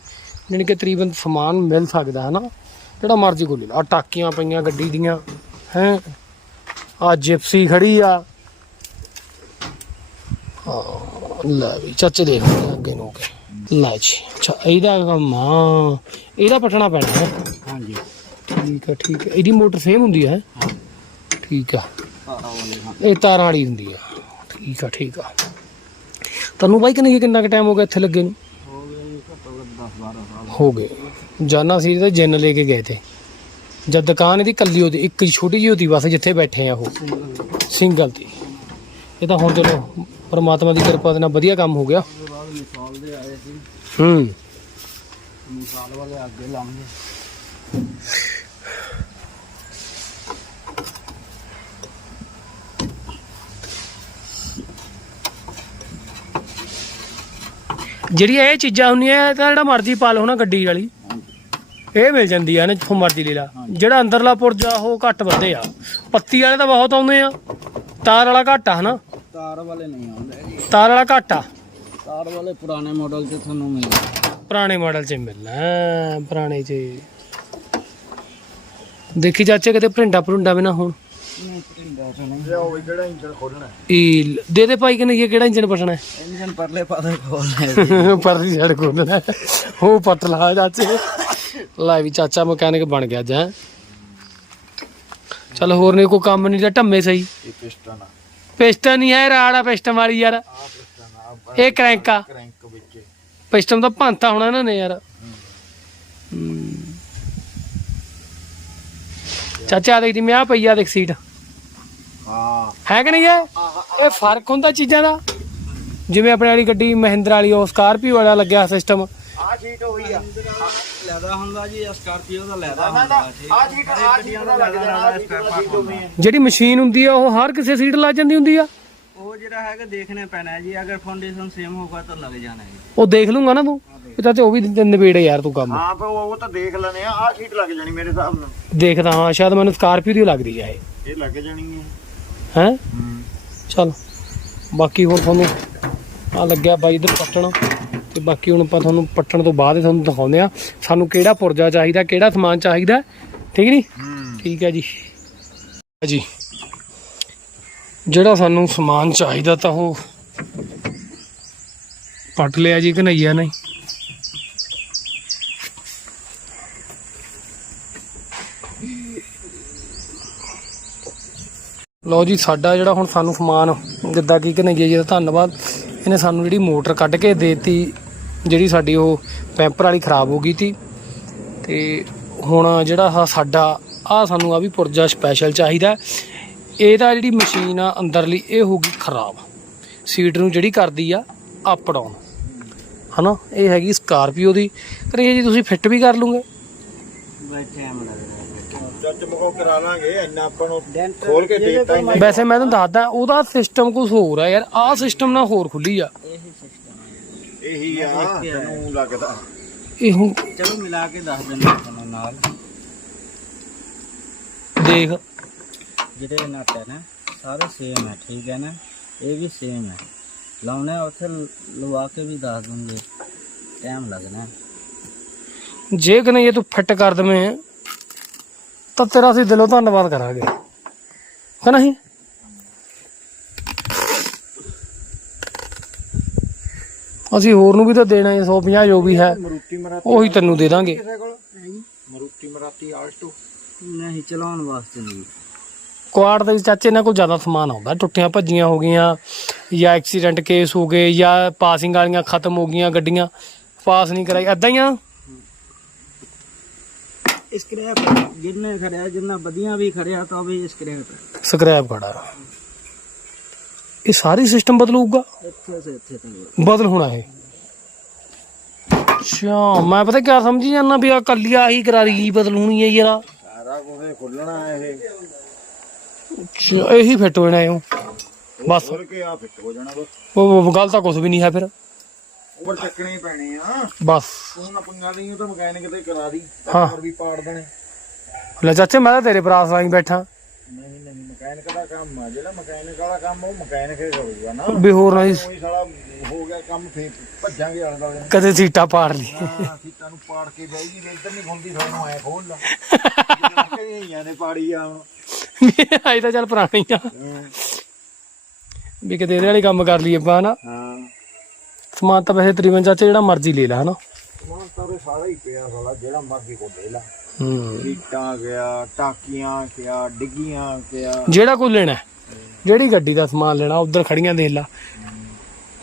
ਜਾਣੀ ਕਿ ਤਕਰੀਬਨ ਸਮਾਨ ਮਿਲ ਸਕਦਾ ਹੈ ਨਾ ਜਿਹੜਾ ਮਰਜ਼ੀ ਕੋਲ ਲੈ। ਟਾਕੀਆਂ ਪਈਆਂ ਗੱਡੀ ਦੀਆਂ। ਹੈ? ਆ ਜਿਪਸੀ ਖੜੀ ਆ। ਲੈ ਵੀ ਚਾਚੇ ਦੇਖ ਅੱਗੇ ਨੂੰ ਕੇ ਲੈ ਜੀ ਅੱਛਾ ਇਹਦਾ ਕੰਮ ਆ। ਇਹਦਾ ਪਟਣਾ ਪੈਣਾ ਹੈ। ਹਾਂਜੀ। ਠੀਕ ਆ ਠੀਕ ਆ। ਇਹਦੀ ਮੋਟਰ ਸੇਮ ਹੁੰਦੀ ਹੈ। ਠੀਕ ਆ। ਇਹ ਤਾਰਾਂ ਵਾਲੀ ਹੁੰਦੀ ਆ। ਠੀਕ ਆ ਠੀਕ ਆ। ਤੈਨੂੰ ਬਾਈ ਕਿੰਨੇ ਕਿੰਨਾ ਕੁ ਟਾਈਮ ਹੋ ਗਿਆ ਇੱਥੇ ਲੱਗੇ ਨੂੰ? ਹੋ ਗਏ ਘੱਟੋ ਘੱਟ 10 12 ਸਾਲ। ਹੋ ਗਏ। ਜਾਨਾ ਸੀ ਤੇ ਜਿੰਨ ਲੈ ਕੇ ਗਏ ਤੇ। ਜਦ ਦੁਕਾਨ ਇਹਦੀ ਕੱਲੀ ਉਹਦੀ, ਇੱਕ ਛੋਟੀ ਜਿਹੀ ਹੁੰਦੀ ਬਸ ਜਿੱਥੇ ਬੈਠੇ ਆ ਉਹ। ਸਿੰਗਲ ਦੀ। ਇਹ ਤਾਂ ਹੁਣ ਚਲੋ ਪਰਮਾਤਮਾ ਦੀ ਕਿਰਪਾ ਦੇ ਨਾਲ ਵਧੀਆ ਕੰਮ ਹੋ ਗਿਆ। ਉਸ ਮਿਸਾਲ ਦੇ ਆਏ ਸੀ ਹੂੰ। ਮਿਸਾਲ ਵਾਲੇ ਅੱਗੇ ਲੰਘੇ ਜਿਹੜੀ ਇਹ ਚੀਜ਼ਾਂ ਹੁੰਦੀਆਂ, ਇਹ ਤਾਂ ਜਿਹੜਾ ਮਰਜ਼ੀ ਪਾਲ ਹੋਣਾ ਗੱਡੀ ਵਾਲੀ। ਇਹ ਮਿਲ ਜਾਂਦੀ ਆ ਨਾ ਜਿੱਥੋਂ ਮਰਜ਼ੀ ਲੈ ਲਾ। ਜਿਹੜਾ ਅੰਦਰਲਾ ਪੁਰਜਾ ਉਹ ਘੱਟ ਵੱਧੇ ਆ। ਪੱਤੀ ਵਾਲੇ ਤਾਂ ਬਹੁਤ ਆਉਂਦੇ ਆ। ਤਾਰ ਵਾਲਾ ਘੱਟ ਆ ਹਨਾ? ਤਾਰ ਵਾਲੇ ਨਹੀਂ ਆਉਂਦੇ। ਜੀ ਤਾਰ ਵਾਲਾ ਘੱਟ ਆ। ਤਾਰ ਵਾਲੇ ਪੁਰਾਣੇ ਮਾਡਲ 'ਚ ਤੁਹਾਨੂੰ ਮਿਲਦੇ ਪੁਰਾਣੇ ਮਾਡਲ 'ਚ ਮਿਲਣਾ ਹੈ, ਪੁਰਾਣੇ 'ਚ। ਦੇਖੀ ਚਾਚੇ ਕਿਤੇ ਭਰਿੰਡਾ ਭਰੁੰਡਾ ਵੀ ਨਾ ਹੁਣ। ਇਹ ਦੇ ਦੇ ਭਾਈ ਕਿ ਨਹੀਂ ਕਿਹੜਾ ਇੰਜਨ ਪਟਣਾ ਇੰਜਨ ਪਰਲੇ ਪਾਸੇ ਖੋਲਣਾ ਪਰਲੀ ਸਾਈਡ ਖੋਲਣਾ ਹੈ। ਉਹ ਪਤਲਾ ਚਾਚੇ। ਲੈ ਵੀ ਚਾਚਾ ਮਕੈਨਿਕ ਬਣ ਗਿਆ ਹੈਂ। ਚਲ ਹੋਰ ਨਹੀਂ ਕੋਈ ਕੰਮ ਨਹੀਂ ਤਾਂ ਢੰਮੇ ਸਹੀ। ਇਹ ਪਿਸਟਨ ਆ। ਪਿਸਟਨ ਨਹੀਂ ਹੈ ਰਾੜਾ ਪਿਸਟਨ ਵਾਲੀ ਯਾਰ। ਆ ਪਿਸਟਨ ਆ ਇਹ ਕ੍ਰੈਂਕ ਆ। ਕ੍ਰੈਂਕ ਵਿੱਚ। ਪਿਸਟਨ ਦਾ ਭੰਤਾ ਹੋਣਾ ਇਹਨਾਂ ਨੇ ਯਾਰ। ਹੂੰ। ਚਾਚਾ ਦੇਖ ਦੀ ਮੈਂ ਆ ਪਈਆ ਦੇਖ ਸੀਟ। ਹਾਂ। ਹੈ ਕਿ ਨਹੀਂ ਇਹ ਇਹ ਫ਼ਰਕ ਹੁੰਦਾ ਚੀਜ਼ਾਂ ਦਾ। ਜਿਵੇਂ ਆਪਣੇ ਵਾਲੀ ਗੱਡੀ ਮਹਿੰਦਰਾ ਵਾਲੀ ਉਹ ਸਕਾਰਪੀਓ ਵਾਲਾ ਲੱਗਿਆ ਸਿਸਟਮ ਆ ਸ਼ੀਟ ਹੋਈ ਆ। ਲੈਦਾ ਹੁੰਦਾ ਜੀ ਸਕਾਰਪੀਓ ਦਾ ਲੈਦਾ ਹੁੰਦਾ ਆ ਸ਼ੀਟ ਆ ਗੱਡੀਆਂ ਦਾ ਲੱਗ ਜਾਣਾ ਸਟੈਪ ਜਿਹੜੀ ਮਸ਼ੀਨ ਹੁੰਦੀ ਆ ਉਹ ਹਰ ਕਿਸੇ ਸੀਟ ਲੱਗ ਜਾਂਦੀ ਹੁੰਦੀ ਆ? ਉਹ ਜਿਹੜਾ ਹੈਗਾ ਦੇਖਣੇ ਪੈਣਾ ਹੈ ਜੀ। ਅਗਰ ਫਾਊਂਡੇਸ਼ਨ ਸੇਮ ਹੋਗਾ ਤਾਂ ਲੱਗ ਜਾਣਾ ਹੈ ਉਹ ਦੇਖ ਲੂੰਗਾ ਨਾ ਤੂੰ? ਇਹ ਤਾਂ ਤੇ ਉਹ ਵੀ ਨਿਬੇੜੇ ਯਾਰ ਤੂੰ ਕੰਮ। ਹਾਂ ਪਰ ਉਹ ਤਾਂ ਦੇਖ ਲੈਣੇ ਆ। ਆ ਸ਼ੀਟ ਲੱਗ ਜਾਣੀ ਮੇਰੇ ਹਿਸਾਬ ਨਾਲ। ਦੇਖਦਾ ਹਾਂ ਸ਼ਾਇਦ ਮੈਨੂੰ ਸਕਾਰਪੀਓ ਦੀ ਲੱਗਦੀ ਆ ਇਹ। ਇਹ ਲੱਗ ਜਾਣੀ ਹੈ? ਹੈ। ਚਲ। ਬਾਕੀ ਹੁਣ ਤੁਹਾਨੂੰ ਆ ਲੱਗਿਆ ਬਾਈ ਇਧਰ ਪੱਟਣ ਤੇ ਬਾਕੀ ਹੁਣ ਆਪਾਂ ਤੁਹਾਨੂੰ ਪੱਟਣ ਤੋਂ ਬਾਅਦ ਹੀ ਤੁਹਾਨੂੰ ਦਿਖਾਉਂਦੇ ਆ ਸਾਨੂੰ ਕਿਹੜਾ ਪੁਰਜਾ ਚਾਹੀਦਾ ਕਿਹੜਾ ਸਮਾਨ ਚਾਹੀਦਾ ਠੀਕ ਨਹੀਂ ਠੀਕ ਹੈ ਜੀ। ਜੀ ਜਿਹੜਾ ਸਾਨੂੰ ਸਮਾਨ ਚਾਹੀਦਾ ਤਾਂ ਉਹ ਪੱਟ ਲਿਆ ਜੀ ਕਨਈਆ ਨੇ ਲਓ ਜੀ ਸਾਡਾ ਜਿਹੜਾ ਹੁਣ ਸਾਨੂੰ ਸਮਾਨ ਜਿੱਦਾਂ ਕਿ ਕਨਈਆ ਜੀ ਦਾ ਧੰਨਵਾਦ। ਇਹਨੇ ਸਾਨੂੰ ਜਿਹੜੀ ਮੋਟਰ ਕੱਢ ਕੇ ਦੇਤੀ, ਜਿਹੜੀ ਸਾਡੀ ਉਹ ਪੈਂਪਰ ਵਾਲੀ ਖਰਾਬ ਹੋ ਗਈ ਤੀ। ਤੇ ਹੁਣ ਜਿਹੜਾ ਆਹ ਸਾਡਾ ਆ ਸਾਨੂੰ ਆ ਵੀ ਪੁਰਜਾ ਸਪੈਸ਼ਲ ਚਾਹੀਦਾ ਇਹਦਾ ਜਿਹੜੀ ਮਸ਼ੀਨ ਆ ਅੰਦਰਲੀ, ਇਹ ਹੋ ਗਈ ਖਰਾਬ। ਸੀਟ ਨੂੰ ਜਿਹੜੀ ਕਰਦੀ ਆ ਅਪ ਡਾਊਨ ਹਨਾ? ਇਹ ਹੈਗੀ ਸਕਾਰਪੀਓ ਦੀ। ਪਰ ਇਹ ਜੀ ਤੁਸੀਂ ਫਿੱਟ ਵੀ ਕਰ ਲੂਗੇ ਬੈਠੇ ਆ ਮੜਾ ਚੱਚ ਮਕੋ ਕਰਾ ਲਾਂਗੇ ਇੰਨਾ ਆਪਾਂ ਨੂੰ ਖੋਲ ਕੇ ਦੇਤਾ ਹੀ ਵੈਸੇ ਮੈਂ ਤੁਹਾਨੂੰ ਦੱਸਦਾ ਉਹਦਾ ਸਿਸਟਮ ਕੁਝ ਹੋਰ ਆ ਯਾਰ ਆਹ ਸਿਸਟਮ ਨਾਲ ਹੋਰ ਖੁੱਲੀ ਆ। ਇਹੀ ਆ। ਨੂੰ ਲੱਗਦਾ। ਇਹ ਹੁਣ ਚਲੋ ਮਿਲਾ ਕੇ ਦੱਸ ਦਿੰਦੇ ਤੁਹਾਨੂੰ ਨਾਲ। ਦੇਖ। ਜਿਹੜੇ ਨਟ ਹੈ ਨਾ ਸਾਰੇ ਸੇਮ ਹੈ ਠੀਕ ਹੈ ਨਾ? ਇਹ ਵੀ ਸੇਮ ਹੈ ਲਾਉਣੇ ਉੱਥੇ ਲਵਾ ਕੇ ਵੀ ਦੱਸ ਦੂੰਗੇ ਟਾਈਮ ਲੱਗਣਾ। ਜੇ ਕਿ ਨਹੀਂ ਇਹ ਤੂੰ ਫਿੱਟ ਕਰ ਦਵੇਂ। ਤਾਂ ਤੇਰਾ ਅਸੀਂ ਦਿਲੋਂ ਧੰਨਵਾਦ ਕਰਾਂਗੇ। ਹੈ ਨਹੀਂ ਅਸੀਂ ਹੋਰ ਨੂੰ ਵੀ ਤਾਂ ਦੇਣਾ ਹੈ 150 ਜੋ ਵੀ ਹੈ ਮਰੂਤੀ ਮਰਾਤੀ ਉਹੀ ਤੈਨੂੰ ਦੇ ਦਾਂਗੇ। ਕਿਸੇ ਕੋਲ? ਮਰੂਤੀ ਮਰਾਤੀ ਆਲਟੋ? ਨਹੀਂ ਚਲਾਉਣ ਵਾਸਤੇ ਨਹੀਂ। ਕੁਆੜ ਦੇ ਚਾਚੇ ਇਹਨਾਂ ਕੋਲ ਜ਼ਿਆਦਾ ਸਮਾਨ ਆਉਂਦਾ ਟੁੱਟੀਆਂ ਭੱਜੀਆਂ ਹੋ ਗਈਆਂ ਜਾਂ ਐਕਸੀਡੈਂਟ ਕੇਸ ਹੋ ਗਏ ਜਾਂ ਪਾਸਿੰਗ ਵਾਲੀਆਂ ਖਤਮ ਹੋ ਗਈਆਂ ਗੱਡੀਆਂ ਪਾਸ ਨਹੀਂ ਕਰਾਈ ਐਦਾਂ ਹੀ ਆ। ਸਕ੍ਰੈਪ ਜਿੰਨੇ ਖੜਿਆ ਜਿੰਨਾ ਵਧੀਆ ਵੀ ਖੜਿਆ ਤਾਂ ਵੀ ਸਕ੍ਰੈਪ ਸਕ੍ਰੈਪ ਖੜਾ ਇਹ ਸਾਰੀ ਸਿਸਟਮ ਬਦਲੂਗਾ ਇੱਥੇ ਸੇ ਇੱਥੇ ਤੱਕ ਬਦਲ ਹੋਣਾ ਇਹ ਅੱਛਾ ਮੈਂ ਪਤਾ ਕਿਆ ਸਮਝੀ ਜਾਂਦਾ ਵੀ ਆ ਕੱਲੀ ਆਹੀ ਕਰਾਰੀ ਹੀ ਬਦਲ ਹੋਣੀ ਹੈ ਯਾਰ ਸਾਰਾ ਕੁਝ ਖੁੱਲਣਾ ਇਹ ਅੱਛਾ ਇਹੀ ਫਿੱਟ ਹੋਣਾ ਇਹ ਬਸ ਖੁੱਲ ਕੇ ਆ ਫਿੱਟ ਹੋ ਜਾਣਾ ਬਸ ਉਹ ਉਹ ਗੱਲ ਤਾਂ ਕੁਝ ਵੀ ਨਹੀਂ ਹੈ ਫਿਰ ਉੱਪਰ ਚੱਕਣੇ ਪੈਣੇ ਆ। ਬਸ। ਤੂੰ ਨਾ ਪੰਗਾ ਉਹ ਤਾਂ ਮਕੈਨਿਕ ਤੇ ਕਰਾ ਦੀ ਹਾਂ। ਹੋਰ ਵੀ ਪਾੜ ਦੇਣੇ। ਲੈ ਚਾਚੇ ਮੈਂ ਤਾਂ ਤੇਰੇ ਪ੍ਰਾਸ ਲਾਈ ਬੈਠਾ। ਨਹੀਂ ਨਹੀਂ ਮਕੈਨਿਕ ਦਾ ਕੰਮ ਆ। ਜਿਹੜਾ ਮਕੈਨਿਕ ਵਾਲਾ ਕੰਮ ਉਹ ਮਕੈਨਿਕ ਹੀ ਕਰੂਗਾ ਨਾ। ਵੀ ਹੋਰ ਨਾ ਕੋਈ ਸਾਲਾ ਹੋ ਗਿਆ ਕੰਮ ਫੇਰ ਭੱਜਾਂਗੇ ਆਲੇ ਦੁਆਲੇ। ਕਦੇ ਸੀਟਾਂ ਪਾੜ ਲਈ। ਸੀਟਾਂ ਨੂੰ ਪਾੜ ਕੇ ਬਹਿ ਇੱਧਰ ਨਹੀਂ ਖੁੱਲਦੀ ਸਾਨੂੰ ਐ ਖੋਲ ਲਾ। ਕਈਆਂ ਨੇ ਪਾੜੀ ਆ ਹੁਣ। ਅਜੇ ਤਾਂ ਚੱਲ ਪੁਰਾਣੀ ਆ। ਵੀ ਕਿਤੇ ਇਹਦੇ ਵਾਲੀ ਕੰਮ ਕਰ ਲਈਏ ਆਪਾਂ ਹਨਾ। ਹਾਂ। ਸਮਾਨ ਤਾਂ ਵੈਸੇ ਤਕਰੀਬਨ ਚਾਚੇ ਜਿਹੜਾ ਮਰਜ਼ੀ ਲੈ ਲੈ ਹਨਾ? ਸਮਾਨ ਤਾਂ ਉਰੇ ਸਾਰਾ ਹੀ ਪਿਆ ਸਾਲਾ ਜਿਹੜਾ ਮਰਜ਼ੀ ਕੋ ਲੈ ਲਾ। ਹੂੰ। ਸੀਟਾਂ ਗਿਆ ਟਾਕੀਆਂ ਗਿਆ ਡਿੱਗੀਆਂ ਗਿਆ। ਜਿਹੜਾ ਕੋਈ ਲੈਣਾ ਹੈ, ਜਿਹੜੀ ਗੱਡੀ ਦਾ ਸਮਾਨ ਲੈਣਾ ਉਧਰ ਖੜੀਆਂ ਦੇਖ ਲਾ।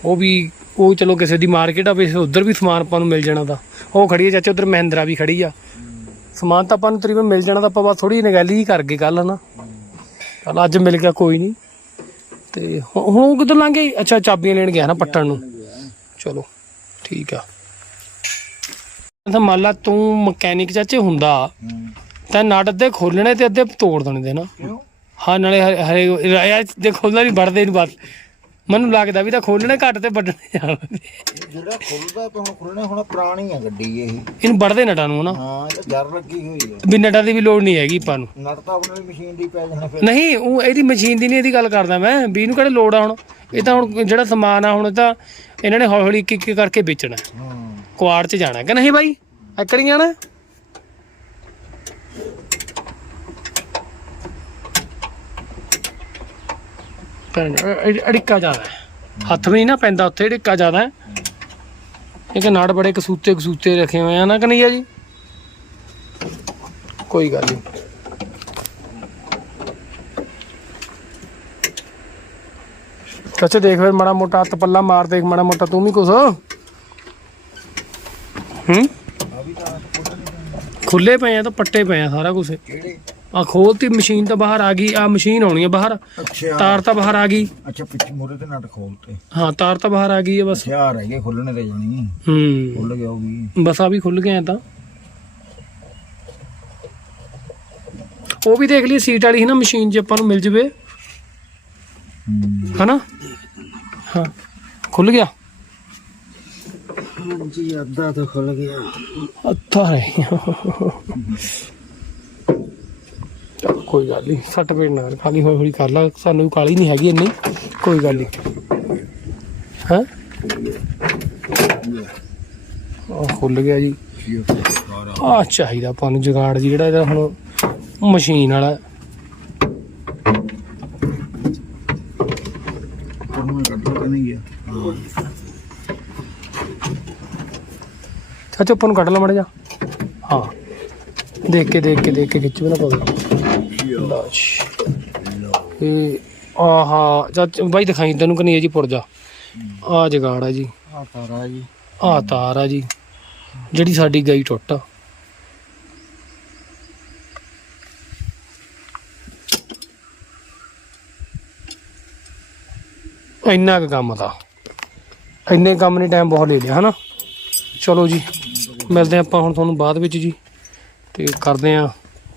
ਉਹ ਵੀ ਉਹ ਚਲੋ ਕਿਸੇ ਦੀ ਮਾਰਕੀਟ ਆ ਵੀ ਉਧਰ ਵੀ ਸਮਾਨ ਆਪਾਂ ਨੂੰ ਮਿਲ ਜਾਣਾ ਦਾ ਉਹ ਖੜੀ ਹੈ ਚਾਚੇ ਉਧਰ ਮਹਿੰਦਰਾ ਵੀ ਖੜੀ ਆ। ਸਮਾਨ ਤਾਂ ਆਪਾਂ ਨੂੰ ਤਕਰੀਬਨ ਮਿਲ ਜਾਣਾ ਤਾਂ ਆਪਾਂ ਬਸ ਥੋੜੀ ਨਗਾਲੀ ਹੀ ਕਰ ਗਏ ਕੱਲ ਹਨਾ? ਚੱਲ ਅੱਜ ਮਿਲ ਗਿਆ ਕੋਈ ਨਹੀਂ। ਤੇ ਹੁ- ਹੁਣ ਉਹ ਕਿੱਧਰ ਲੰਘੇ ਅੱਛਾ ਚਾਬੀਆਂ ਲੈਣ ਗਿਆ ਨਾ ਪੱਟਣ ਨੂੰ। ਚਲੋ ਠੀਕ ਆ। ਤਾਂ ਮੰਨ ਲਾ ਤੂੰ ਮਕੈਨਿਕ ਚਾਚੇ ਹੁੰਦਾ ਤਾਂ ਨਟ ਅੱਧੇ ਖੋਲਣੇ ਤੇ ਅੱਧੇ ਤੋੜ ਦੇਣੇ ਦੇ ਨਾ। ਹਾਂ ਨਾਲੇ ਹਰੇ ਯਾਰ ਜੇ ਖੋਲਣਾ ਨਹੀਂ ਵੜਦੇ ਨੂੰ ਬਸ ਮੈਨੂੰ ਲੱਗਦਾ ਵੀ ਤਾਂ ਖੋਲਣੇ ਘੱਟ ਤੇ ਵੱਢਣੇ ਨੇ। ਜਿਹੜਾ ਖੁੱਲਦਾ ਤਾਂ ਹੁਣ ਖੁੱਲਣਾ ਹੁਣ ਪੁਰਾਣੀ ਆ ਗੱਡੀ ਇਹ। ਇਹਨੂੰ ਵੜਦੇ ਨਟਾਂ ਨੂੰ ਨਾ। ਹਾਂ ਇਹ ਜਰ ਲੱਗੀ ਹੋਈ ਹੈ ਵੀ ਨਟਾਂ ਦੀ ਵੀ ਲੋੜ ਨਹੀਂ ਹੈਗੀ ਆਪਾਂ ਨੂੰ। ਨਟ ਤਾਂ ਆਪਣੇ ਮਸ਼ੀਨ ਦੀ ਪੈ ਜਾਣਾ ਫਿਰ। ਨਹੀਂ ਉਹ ਇਹਦੀ ਮਸ਼ੀਨ ਦੀ ਨਹੀਂ ਇਹਦੀ ਗੱਲ ਕਰਦਾ ਮੈਂ। ਵੀ ਇਹਨੂੰ ਕਿਹੜੇ ਲੋੜ ਆ ਹੁਣ? ਇਹ ਤਾਂ ਹੁਣ ਜਿਹੜਾ ਸਮਾਨ ਆ ਹੁਣ ਤਾਂ ਇਹਨਾਂ ਨੇ ਹੌਲੀ ਹੌਲੀ ਇੱਕ ਇੱਕ ਕਰਕੇ ਵੇਚਣਾ। ਹੈ। ਕੁਆੜ 'ਚ ਜਾਣਾ। ਕਿ ਨਹੀਂ ਬਾਈ? ਐਕੜੀ ਜਾਣਾ ਭੈਣ, ਅ- ਅੜਿੱਕਾ ਜ਼ਿਆਦਾ ਹੈ। ਹੱਥ ਵੀ ਨਹੀਂ ਨਾ ਪੈਂਦਾ ਉੱਥੇ ਅੜਿੱਕਾ ਜ਼ਿਆਦਾ ਹੈ। ਇਹ ਕਿ ਨਾੜ ਬੜੇ ਕਸੂਤੇ ਕਸੂਤੇ ਰੱਖੇ ਹੋਏ ਆ ਨਾ ਕਨਈਆ ਜੀ? ਕੋਈ ਗੱਲ ਨਹੀਂ। ਚਾਚਾ ਦੇਖ ਫਿਰ ਮਾੜਾ ਮੋਟਾ ਹੱਥ ਪੱਲਾ ਮਾਰ ਦੇਖ ਮਾੜਾ ਮੋਟਾ ਤੂੰ ਵੀ ਕੁਛ। ਹੂੰ? ਖੁੱਲੇ ਪਏ ਆ ਤਾਂ ਪੱਟੇ ਪਏ ਆ ਸਾਰਾ ਕੁਝ ਕਿਹੜੇ ਆ ਖੋਲਤੀ ਮਸ਼ੀਨ ਤਾਂ ਬਾਹਰ ਆ ਗਈ ਆ ਮਸ਼ੀਨ ਆਉਣੀ ਆ ਬਾਹਰ। ਅੱਛਾ। ਤਾਰ ਤਾਂ ਬਾਹਰ ਆ ਗਈ। ਅੱਛਾ ਪਿੱਛੇ ਮੂਰੇ ਤੇ ਨਟ ਖੋਲਤੇ ਹਾਂ ਤਾਰ ਤਾਂ ਬਾਹਰ ਆ ਗਈ ਆ ਬਸ। ਹਥਿਆਰ ਹੈਗੇ ਖੁੱਲਣੇ ਤੇ ਜਾਣੀ। ਹੂੰ। ਖੁੱਲ ਗਿਆ ਉਹ ਵੀ। ਬਸ ਆ ਵੀ ਖੁੱਲ ਗਏ ਆ ਤਾਂ। ਉਹ ਵੀ ਦੇਖ ਲਈ ਸੀਟ ਵਾਲੀ ਹੈ ਨਾ ਮਸ਼ੀਨ ਜੇ ਆਪਾਂ ਨੂੰ ਮਿਲ ਜਵੇ। ਹੂੰ। ਹਨਾ? ਹਾਂ ਖੁੱਲ ਗਿਆ। ਹਾਂਜੀ ਅੱਧਾ ਤਾਂ ਖੁੱਲ ਗਿਆ। ਅੱਧਾ ਰਹਿ ਗਿਆ। ਕੋਈ ਗੱਲ ਨਹੀਂ ਸੱਟ ਪੇਟ ਨਾ ਖਾਲੀ ਹੌਲੀ ਹੌਲੀ ਕਰ ਲਾ, ਸਾਨੂੰ ਕਾਲੀ ਨਹੀਂ ਹੈਗੀ ਇੰਨੀ, ਕੋਈ ਗੱਲ ਨਹੀਂ ਹਾਂ? ਆ ਖੁੱਲ ਗਿਆ ਜੀ। ਆ ਚਾਹੀਦਾ ਆਪਾਂ ਨੂੰ ਜਗਾੜ ਜੀ, ਜਿਹੜਾ ਇਹਦਾ ਹੁਣ ਮਸ਼ੀਨ ਵਾਲਾ। ਉਹਨੂੰ ਕੱਢ ਚਾਚਾ ਉੱਪਰ ਨੂੰ ਕੱਢ ਲਾ ਮੜ ਜਾ ਹਾਂ। ਦੇਖ ਕੇ ਦੇਖ ਕੇ ਦੇਖ ਕੇ ਖਿੱਚ ਨਾ ਪਵੇ ਲਓ ਜੀ। ਇਹ ਆਹਾ ਚਾਚਾ ਬਾਈ ਦਿਖਾਈ ਤੈਨੂੰ ਕਿ ਨਹੀਂ ਜੀ ਪੁਰਜਾ। ਆ ਜਗਾੜ ਆ ਜੀ। ਆ ਤਾਰਾ ਜੀ। ਆ ਤਾਰ ਆ ਜੀ ਜਿਹੜੀ ਸਾਡੀ ਗਈ ਟੁੱਟ। ਇੰਨਾ ਕੁ ਕੰਮ ਦਾ ਇੰਨੇ ਕੰਮ ਨੇ ਟਾਈਮ ਬਹੁਤ ਲੈ ਲਿਆ ਹਨਾ? ਚਲੋ ਜੀ ਮਿਲਦੇ ਆਪਾਂ ਹੁਣ ਤੁਹਾਨੂੰ ਬਾਅਦ ਵਿੱਚ ਜੀ ਤੇ ਕਰਦੇ ਆ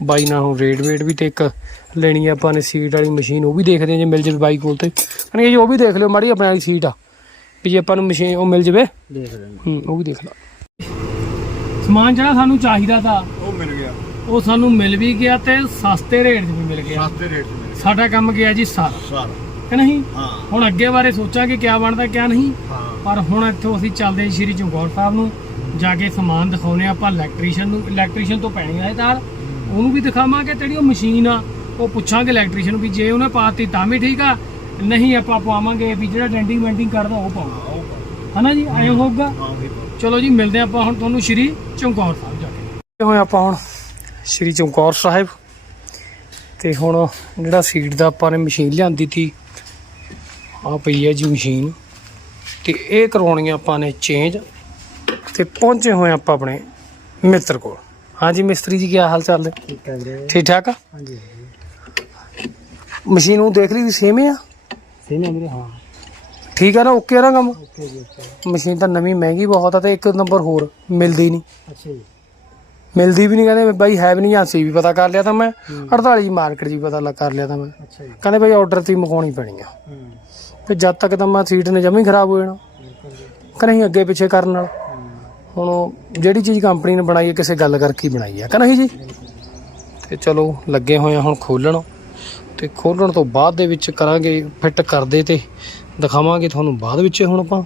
ਬਾਈ ਨਾਲ ਹੁਣ ਰੇਟ ਵੇਟ ਵੀ ਤੇ ਇੱਕ ਲੈਣੀ ਆ ਆਪਾਂ ਨੇ ਸੀਟ ਵਾਲੀ ਮਸ਼ੀਨ ਉਹ ਵੀ ਦੇਖਦੇ ਆ ਜੇ ਮਿਲ ਜਾਵੇ ਬਾਈ ਕੋਲ ਤੇ। ਕਹਿੰਦੇ ਜੀ ਉਹ ਵੀ ਦੇਖ ਲਿਓ ਮਾੜੀ ਆਪਣੇ ਵਾਲੀ ਸੀਟ ਆ। ਵੀ ਜੇ ਆਪਾਂ ਨੂੰ ਮਸ਼ੀਨ ਉਹ ਮਿਲ ਜਾਵੇ। ਦੇਖ ਹੂੰ ਉਹ ਵੀ ਦੇਖ ਲਾ। ਸਮਾਨ ਜਿਹੜਾ ਸਾਨੂੰ ਚਾਹੀਦਾ ਤਾਂ ਉਹ ਮਿਲ ਗਿਆ। ਉਹ ਸਾਨੂੰ ਮਿਲ ਵੀ ਗਿਆ ਤੇ ਸਸਤੇ ਰੇਟ 'ਚ ਵੀ ਮਿਲ ਗਿਆ। ਸਸਤੇ ਰੇਟ ਮਿਲ ਸਾਡਾ ਕੰਮ ਗਿਆ ਜੀ ਸਾਰਾ। ਸਾਰਾ। ਕਿ ਨਹੀਂ? ਹਾਂ। ਹੁਣ ਅੱਗੇ ਬਾਰੇ ਸੋਚਾਂਗੇ ਕਿਆ ਬਣਦਾ ਕਿਆ ਨਹੀਂ। ਹਾਂ। ਪਰ ਹੁਣ ਇੱਥੋਂ ਅਸੀਂ ਚੱਲਦੇ ਹਾਂ ਸ਼੍ਰੀ ਚਮਕੌਰ ਸਾਹਿਬ ਨੂੰ। ਜਾ ਕੇ ਸਮਾਨ ਦਿਖਾਉਨੇ ਆਪਾਂ ਇਲੈਕਟ੍ਰੀਸ਼ੀਅਨ ਨੂੰ ਇਲੈਕਟ੍ਰੀਸ਼ੀਅਨ ਤੋਂ ਪੈਣੀ ਆ ਇਹ ਤਾਰ। ਉਹਨੂੰ ਵੀ ਦਿਖਾਵਾਂਗੇ ਜਿਹੜੀ ਉਹ ਮਸ਼ੀਨ ਆ ਉਹ ਪੁੱਛਾਂਗੇ ਇਲੈਕਟ੍ਰੀਸ਼ੀਅਨ ਨੂੰ ਵੀ ਜੇ ਉਹਨੇ ਪਾਤੀ ਤਾਂ ਵੀ ਠੀਕ ਆ ਨਹੀਂ ਆਪਾਂ ਪਵਾਵਾਂਗੇ ਵੀ ਜਿਹੜਾ ਡੈਂਟਿੰਗ ਮੈਂਟਿੰਗ ਕਰਦਾ ਉਹ ਪਾਉਣਾ ਹਨਾ ਜੀ? ਆਏ ਹੋਊਗਾ? ਚਲੋ ਜੀ ਮਿਲਦੇ ਆਪਾਂ ਹੁਣ ਤੁਹਾਨੂੰ ਸ਼੍ਰੀ ਚਮਕੌਰ ਸਾਹਿਬ ਜਾ ਕੇ। ਹੋਏ ਆਪਾਂ ਹੁਣ ਸ਼੍ਰੀ ਚਮਕੌਰ ਸਾਹਿਬ। ਤੇ ਹੁਣ ਜਿਹੜਾ ਸੀਟ ਦਾ ਆਪਾਂ ਨੇ ਮਸ਼ੀਨ ਲਿਆਂਦੀ ਤੀ ਆ ਪਈ ਹੈ ਜੀ ਮਸ਼ੀਨ ਤੇ ਇਹ ਕਰਵਾਉਣੀ ਆ ਆਪਾਂ ਨੇ ਚੇਂਜ ਤੇ ਪਹੁੰਚੇ ਹੋਏ ਆਪਾਂ ਆਪਣੇ ਮਿੱਤਰ ਕੋਲ। ਹਾਂਜੀ ਮਿਸਤਰੀ ਜੀ ਕੀ ਹਾਲ ਚਾਲ ਨੇ? ਠੀਕ ਹੈ ਵੀਰੇ ਠੀਕ ਠਾਕ ਆ? ਹਾਂਜੀ ਮਸ਼ੀਨ ਨੂੰ ਦੇਖ ਲਈ ਵੀ ਸੇਮ ਆ? ਸਹੀ ਹੈ ਵੀਰੇ ਹਾਂ। ਠੀਕ ਆ ਨਾ ਓਕੇ ਆ ਨਾ ਕੰਮ? ਓਕੇ ਜੀ ਓਕੇ। ਮਸ਼ੀਨ ਤਾਂ ਨਵੀਂ ਮਹਿੰਗੀ ਬਹੁਤ ਆ ਤੇ ਇੱਕ ਨੰਬਰ ਹੋਰ ਮਿਲਦੀ ਨਹੀਂ। ਅੱਛਾ ਜੀ। ਮਿਲਦੀ ਵੀ ਨਹੀਂ ਕਹਿੰਦੇ ਬਾਈ ਹੈ ਵੀ ਨਹੀਂ ਆਂਸੀ ਵੀ ਪਤਾ ਕਰ ਲਿਆ ਤਾਂ ਮੈਂ। 48 ਮਾਰਕੀਟ ਜੀ ਪਤਾ ਲੱਗ ਕਰ ਲਿਆ ਤਾਂ ਮੈਂ। ਅੱਛਾ ਜੀ। ਕਹਿੰਦੇ ਬਾਈ ਆਰਡਰ ਤੇ ਹੀ ਮੰਗਵਾਉਣੀ ਪੈਣੀ ਆ। ਤੇ ਜਦ ਤੱਕ ਤਾਂ ਮੈਂ ਸੀਟ ਨੇ ਜਮੀ ਖਰਾਬ ਹੋ ਜਾਣਾ। ਬਿਲਕੁਲ ਜੀ। ਕਿ ਨਹੀਂ ਅੱਗੇ ਪਿੱਛੇ ਕਰਨ ਨਾਲ। ਹੁਣ ਉਹ ਜਿਹੜੀ ਚੀਜ਼ ਕੰਪਨੀ ਨੇ ਬਣਾਈ ਹੈ, ਕਿਸੇ ਗੱਲ ਕਰਕੇ ਹੀ ਬਣਾਈ ਹੈ। ਕਿ ਨਹੀਂ ਜੀ? ਤੇ ਚਲੋ, ਲੱਗੇ ਹੋਏ ਆ ਹੁਣ ਖੋਲਣ। ਤੇ ਖੋਲਣ ਤੋਂ ਬਾਅਦ ਦੇ ਵਿੱਚ ਕਰਾਂਗੇ ਫਿੱਟ ਕਰਦੇ ਤੇ ਦਿਖਾਵਾਂਗੇ ਤੁਹਾਨੂੰ ਬਾਅਦ ਵਿੱਚ ਹੁਣ ਆਪਾਂ।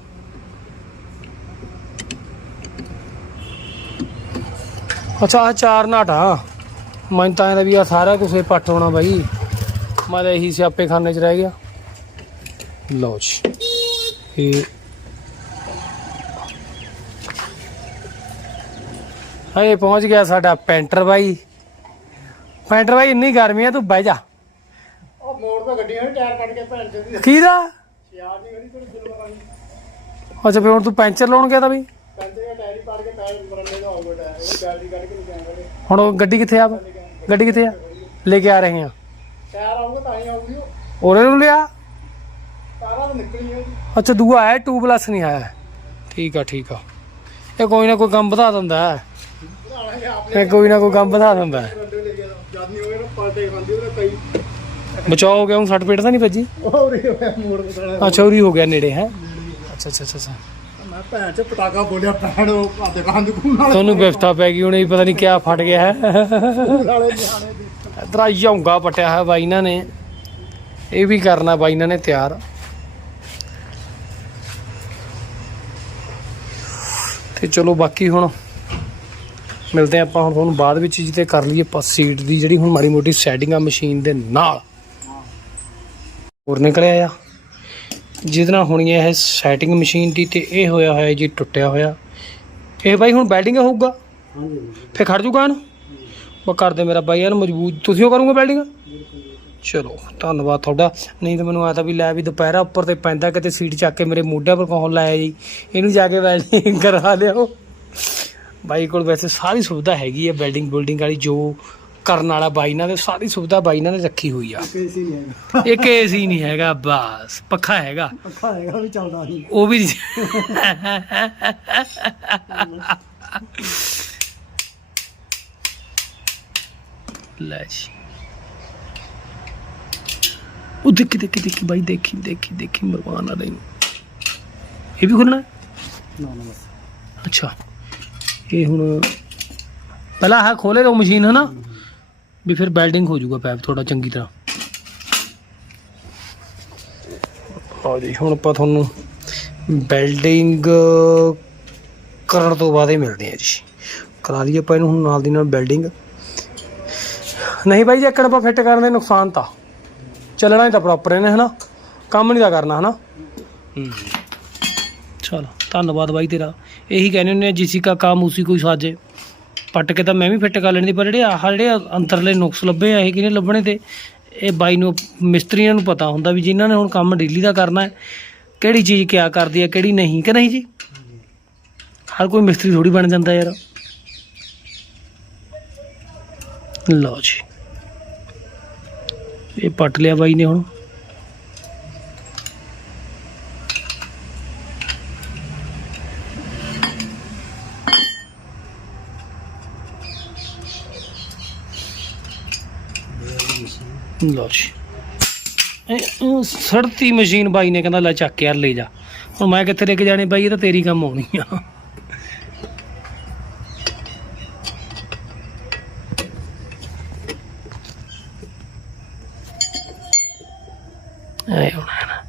ਅੱਛਾ, ਆਹ ਚਾਰ ਨਾਟਾ ਮੈਂ ਤਾਂ ਇਹਦਾ ਵੀ ਆ ਸਾਰਾ ਕੁਝ ਪੱਟ ਹੋਣਾ ਬਾਈ। ਮੈਂ ਤਾਂ ਇਹੀ ਸਿਆਪੇ ਖਾਨੇ 'ਚ ਰਹਿ ਗਿਆ। ਲਓ ਜੀ। ਇਹ ਹਏ ਪਹੁੰਚ ਗਿਆ ਸਾਡਾ ਪੈਂਟਰ ਬਾਈ। ਪੈਂਟਰ ਬਾਈ ਇੰਨੀ ਗਰਮੀ ਆ ਤੂੰ ਬਹਿ ਜਾ। ਉਹ ਮੋੜ ਤੋਂ ਗੱਡੀਆਂ ਨੇ ਟਾਇਰ ਕੱਢ ਕੇ ਭੈਣ ਚੋਦੀ ਕਿਹਦਾ? ਯਾਰ ਨਹੀਂ ਕਰੀ ਕੋਈ ਦਿਲ ਲਗਾਣੀ ਅੱਛਾ ਫੇ ਹੁਣ ਤੂੰ ਪੈਂਚਰ ਲਾਉਣ ਗਿਆ ਤਾਂ ਬਈ ਦਾ ਟਾਇਰ ਹੀ ਪਾੜ ਕੇ ਟਾਇਰ ਬਰੰਡੇ ਦਾ ਹੋਊਗਾ ਟਾਇਰ ਉਹ ਬੈਟਰੀ ਕੱਢ ਕੇ ਲੈ ਜਾਵਾਂਗੇ। ਹੁਣ ਉਹ ਗੱਡੀ ਕਿੱਥੇ ਆ? ਗੱਡੀ ਕਿੱਥੇ ਆ? ਲੈ ਕੇ ਆ ਰਹੇ ਆ। ਟਾਇਰ ਆਊਗਾ ਤਾਂ ਹੀ ਆਊਗੀ ਉਹ। ਉਹਨੇ ਨੂੰ ਲਿਆ? ਸਾਰਾ ਤਾਂ ਨਿਕਲੀ ਹੈ। ਜੀ ਅੱਛਾ ਦੂਆ ਹੈ 2 ਪਲੱਸ ਨਹੀਂ ਆਇਆ। ਠੀਕ ਆ ਠੀਕ ਆ। ਇਹ ਕੋਈ ਨਾ ਕੋਈ ਕੰਮ ਵਧਾ ਦਿੰਦਾ। ਹੈ ਇਹ ਕੋਈ ਨਾ ਕੋਈ ਕੰਮ ਵਧਾ ਦਿੰਦਾ। ਹੈ ਬਰੰਡੇ ਲੈ ਗਿਆ ਜਦ ਨਹੀਂ ਹੋਵੇ ਨਾ ਪਲਟੇ ਖਾਂਦੀ ਉਹਦੇ ਕਈ ਬਚਾਓ ਹੋ ਗਿਆ ਹੁਣ ਸੱਟ ਪੇਟ ਤਾਂ ਨਹੀਂ ਵੱਜੀ ਉਹ ਰੇ ਮੋੜ ਬਤਾਣਾ ਅੱਛਾ ਉਰੀ ਹੋ ਗਿਆ ਨੇੜੇ ਹੈ? ਅੱਛਾ ਅੱਛਾ ਅੱਛਾ, ਅੱਛਾ। ਮੈਂ ਭੈਣ ਚ ਪਟਾਕਾ ਬੋਲਿਆ ਭੈਣ ਉਹ ਆ ਦੁਕਾਨ ਦੁਕਾਨ ਨਾਲ ਤੁਹਾਨੂੰ ਵਿਫਤਾ ਪੈ ਗਈ ਹੁਣ ਇਹ ਪਤਾ ਨਹੀਂ ਕਿਆ ਫਟ ਗਿਆ ਹੈ? ਨਾਲੇ ਨਿਆਣੇ ਦੀ। ਇਧਰ ਆ ਯੌਂਗਾ ਪਟਿਆ ਹੈ ਬਾਈ ਇਹਨਾਂ ਨੇ। ਇਹ ਵੀ ਕਰਨਾ ਬਾਈ ਇਹਨਾਂ ਨੇ ਤਿਆਰ। ਤੇ ਚਲੋ ਬਾਕੀ ਹੁਣ ਮਿਲਦੇ ਆਪਾਂ ਹੁਣ ਤੁਹਾਨੂੰ ਬਾਅਦ ਵਿੱਚ ਜਿੱਤੇ ਕਰ ਲਈਏ ਸੀਟ ਦੀ ਜਿਹੜੀ ਹੁਣ ਮਾੜੀ ਮੋਟੀ ਸੈਟਿੰਗ ਆ ਮਸ਼ੀਨ ਦੇ ਨਾਲ। ਹੋਰ ਨਿਕਲਿਆ ਆ। ਜਿਹਦੇ ਨਾਲ ਹੋਣੀ ਹੈ ਇਹ ਸੈਟਿੰਗ ਮਸ਼ੀਨ ਦੀ ਤੇ ਇਹ ਹੋਇਆ ਹੋਇਆ ਜੀ ਟੁੱਟਿਆ ਹੋਇਆ। ਇਹ ਬਾਈ ਹੁਣ ਬੈਲਡਿੰਗ ਹੋਊਗਾ? ਹਾਂਜੀ ਫੇ ਖੜ ਜੂਗਾ ਨਾ ਮੈਂ ਕਰ ਦੇ ਮੇਰਾ ਬਾਈ ਇਹਨੂੰ ਮਜ਼ਬੂਤ। ਤੁਸੀਂ ਉਹ ਕਰੋਗੇ ਬਿਲਡਿੰਗ ਚਲੋ ਧੰਨਵਾਦ ਤੁਹਾਡਾ। ਨਹੀਂ ਤਾਂ ਮੈਨੂੰ ਆਇਆ ਤਾਂ ਵੀ ਲੈ ਵੀ ਦੁਪਹਿਰਾ ਉੱਪਰ ਤੇ ਪੈਂਦਾ ਕਿਤੇ ਸੀਟ ਚੱਕ ਕੇ ਮੇਰੇ ਮੋਢਿਆਂ ਪਰ ਕੌਣ ਲਾਇਆ ਜੀ? ਇਹਨੂੰ ਜਾ ਕੇ ਵੈਲਡਿੰਗ ਕਰਾ ਲਿਓ। ਬਾਈ ਕੋਲ ਵੈਸੇ ਸਾਰੀ ਸੁਵਿਧਾ ਹੈਗੀ ਹੈ ਬਿਲਡਿੰਗ ਬਿਲਡਿੰਗ ਵਾਲੀ ਜੋ ਕਰਨ ਵਾਲਾ ਬਾਈ ਨਾਲ ਸਾਰੀ ਸੁਵਿਧਾ ਬਾਈ ਨਾਲ ਰੱਖੀ ਹੋਈ ਆ। ਕੇਸੀ ਨਹੀਂ ਹੈਗਾ। ਇੱਕ ਏਸੀ ਨਹੀਂ ਹੈਗਾ ਬਸ ਪੱਖਾ ਹੈਗਾ। ਪੱਖਾ ਹੈਗਾ ਵੀ ਚੱਲਦਾ ਨਹੀਂ। ਉਹ ਵੀ ਲੈ ਜੀ। ਉਹ ਦੇਖੀ ਦੇਖੀ ਦੇਖੀ ਬਾਈ ਦੇਖੀ ਦੇਖੀ ਦੇਖੀ ਮਰਵਾਨ ਆ ਰਹੀ ਇਹ ਵੀ ਖੁੱਲਣਾ? ਨਾ ਨਾ ਬਸ। ਅੱਛਾ। ਇਹ ਹੁਣ ਪਹਿਲਾਂ ਆਹ ਖੋਲੇ ਦੋ ਮਸ਼ੀਨ ਹੈ ਨਾ ਵੀ ਫਿਰ ਵੈਲਡਿੰਗ ਹੋ ਜਾਊਗਾ ਪੈਪ ਥੋੜਾ ਚੰਗੀ ਤਰ੍ਹਾਂ। ਆਓ ਜੀ, ਹੁਣ ਆਪਾਂ ਤੁਹਾਨੂੰ ਵੈਲਡਿੰਗ ਕਰਨ ਤੋਂ ਬਾਅਦ ਹੀ ਮਿਲਦੇ ਆ ਜੀ। ਕਰਾ ਲਈਏ ਆਪਾਂ ਇਹਨੂੰ ਹੁਣ ਨਾਲ ਦੀ ਨਾਲ ਵੈਲਡਿੰਗ ਨਹੀਂ ਬਾਈ, ਜੇ ਇੱਕ ਆਪਾਂ ਫਿੱਟ ਕਰਨ ਦੇ ਨੁਕਸਾਨ ਤਾਂ। ਚੱਲਣਾ ਹੀ ਤਾਂ ਪ੍ਰੋਪਰ ਇਹਨੇ, ਹਨਾ? ਕੰਮ ਨਹੀਂ ਤਾਂ ਕਰਨਾ, ਹਨਾ? ਹੂੰ। ਚਲੋ, ਧੰਨਵਾਦ ਬਾਈ ਤੇਰਾ। ਇਹੀ ਕਹਿੰਦੇ ਹੁੰਦੇ ਆ ਜਿਸੀ ਕਾ ਕੰਮ ਉਸੀ ਕੋਈ ਸਾਜੇ। ਪੱਟ ਕੇ ਤਾਂ ਮੈਂ ਵੀ ਫਿੱਟ ਕਰ ਲੈਂਦੀ, ਪਰ ਜਿਹੜੇ ਆਹ ਜਿਹੜੇ ਅੰਤਰਲੇ ਨੁਕਸ ਲੱਭੇ ਆ, ਇਹ ਕਿਹਨੇ ਲੱਭਣੇ ਤੇ? ਇਹ ਬਾਈ ਨੂੰ, ਮਿਸਤਰੀਆਂ ਨੂੰ ਪਤਾ ਹੁੰਦਾ ਵੀ ਜਿਨ੍ਹਾਂ ਨੇ ਹੁਣ ਕੰਮ ਡੇਲੀ ਦਾ ਕਰਨਾ ਹੈ, ਕਿਹੜੀ ਚੀਜ਼ ਕਿਆ ਕਰਦੀ ਹੈ ਕਿਹੜੀ ਨਹੀਂ, ਕਿ ਨਹੀਂ ਜੀ? ਹਰ ਕੋਈ ਮਿਸਤਰੀ ਥੋੜੀ ਬਣ ਜਾਂਦਾ ਯਾਰ। ਲਓ ਜੀ। ਇਹ ਪੱਟ ਲਿਆ ਬਾਈ ਨੇ ਹੁਣ। ਲਓ ਜੀ। ਇਹ ਉਹ ਸੜਤੀ ਮਸ਼ੀਨ ਬਾਈ ਨੇ ਕਹਿੰਦਾ, ਲੈ ਚੱਕ ਯਾਰ, ਲੈ ਜਾ। ਹੁਣ ਮੈਂ ਕਿੱਥੇ ਲੈ ਕੇ ਜਾਣੀ ਬਾਈ, ਇਹ ਤਾਂ ਤੇਰੀ ਕੰਮ ਆਉਣੀ ਆ। ਐ ਹੁਣ ਹੈ ਨਾ।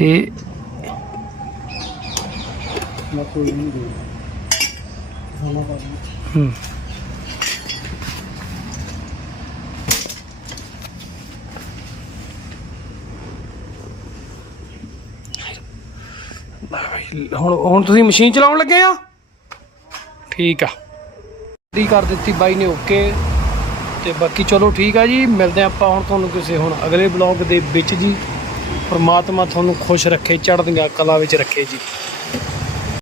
ਇਹ ਹੁਣ ਹੁਣ ਤੁਸੀਂ ਮਸ਼ੀਨ ਚਲਾਉਣ ਲੱਗੇ ਆ? ਠੀਕ ਆ। ਦੀ ਕਰ ਦਿੱਤੀ ਬਾਈ ਨੇ ਓਕੇ ਤੇ ਬਾਕੀ ਚਲੋ ਠੀਕ ਆ ਜੀ, ਮਿਲਦੇ ਆਪਾਂ ਹੁਣ ਤੁਹਾਨੂੰ ਕਿਸੇ ਹੁਣ ਅਗਲੇ ਬਲੌਗ ਦੇ ਵਿੱਚ ਜੀ। ਪਰਮਾਤਮਾ ਤੁਹਾਨੂੰ ਖੁਸ਼ ਰੱਖੇ, ਚੜ੍ਹਦੀਆਂ ਕਲਾ ਵਿੱਚ ਰੱਖੇ ਜੀ।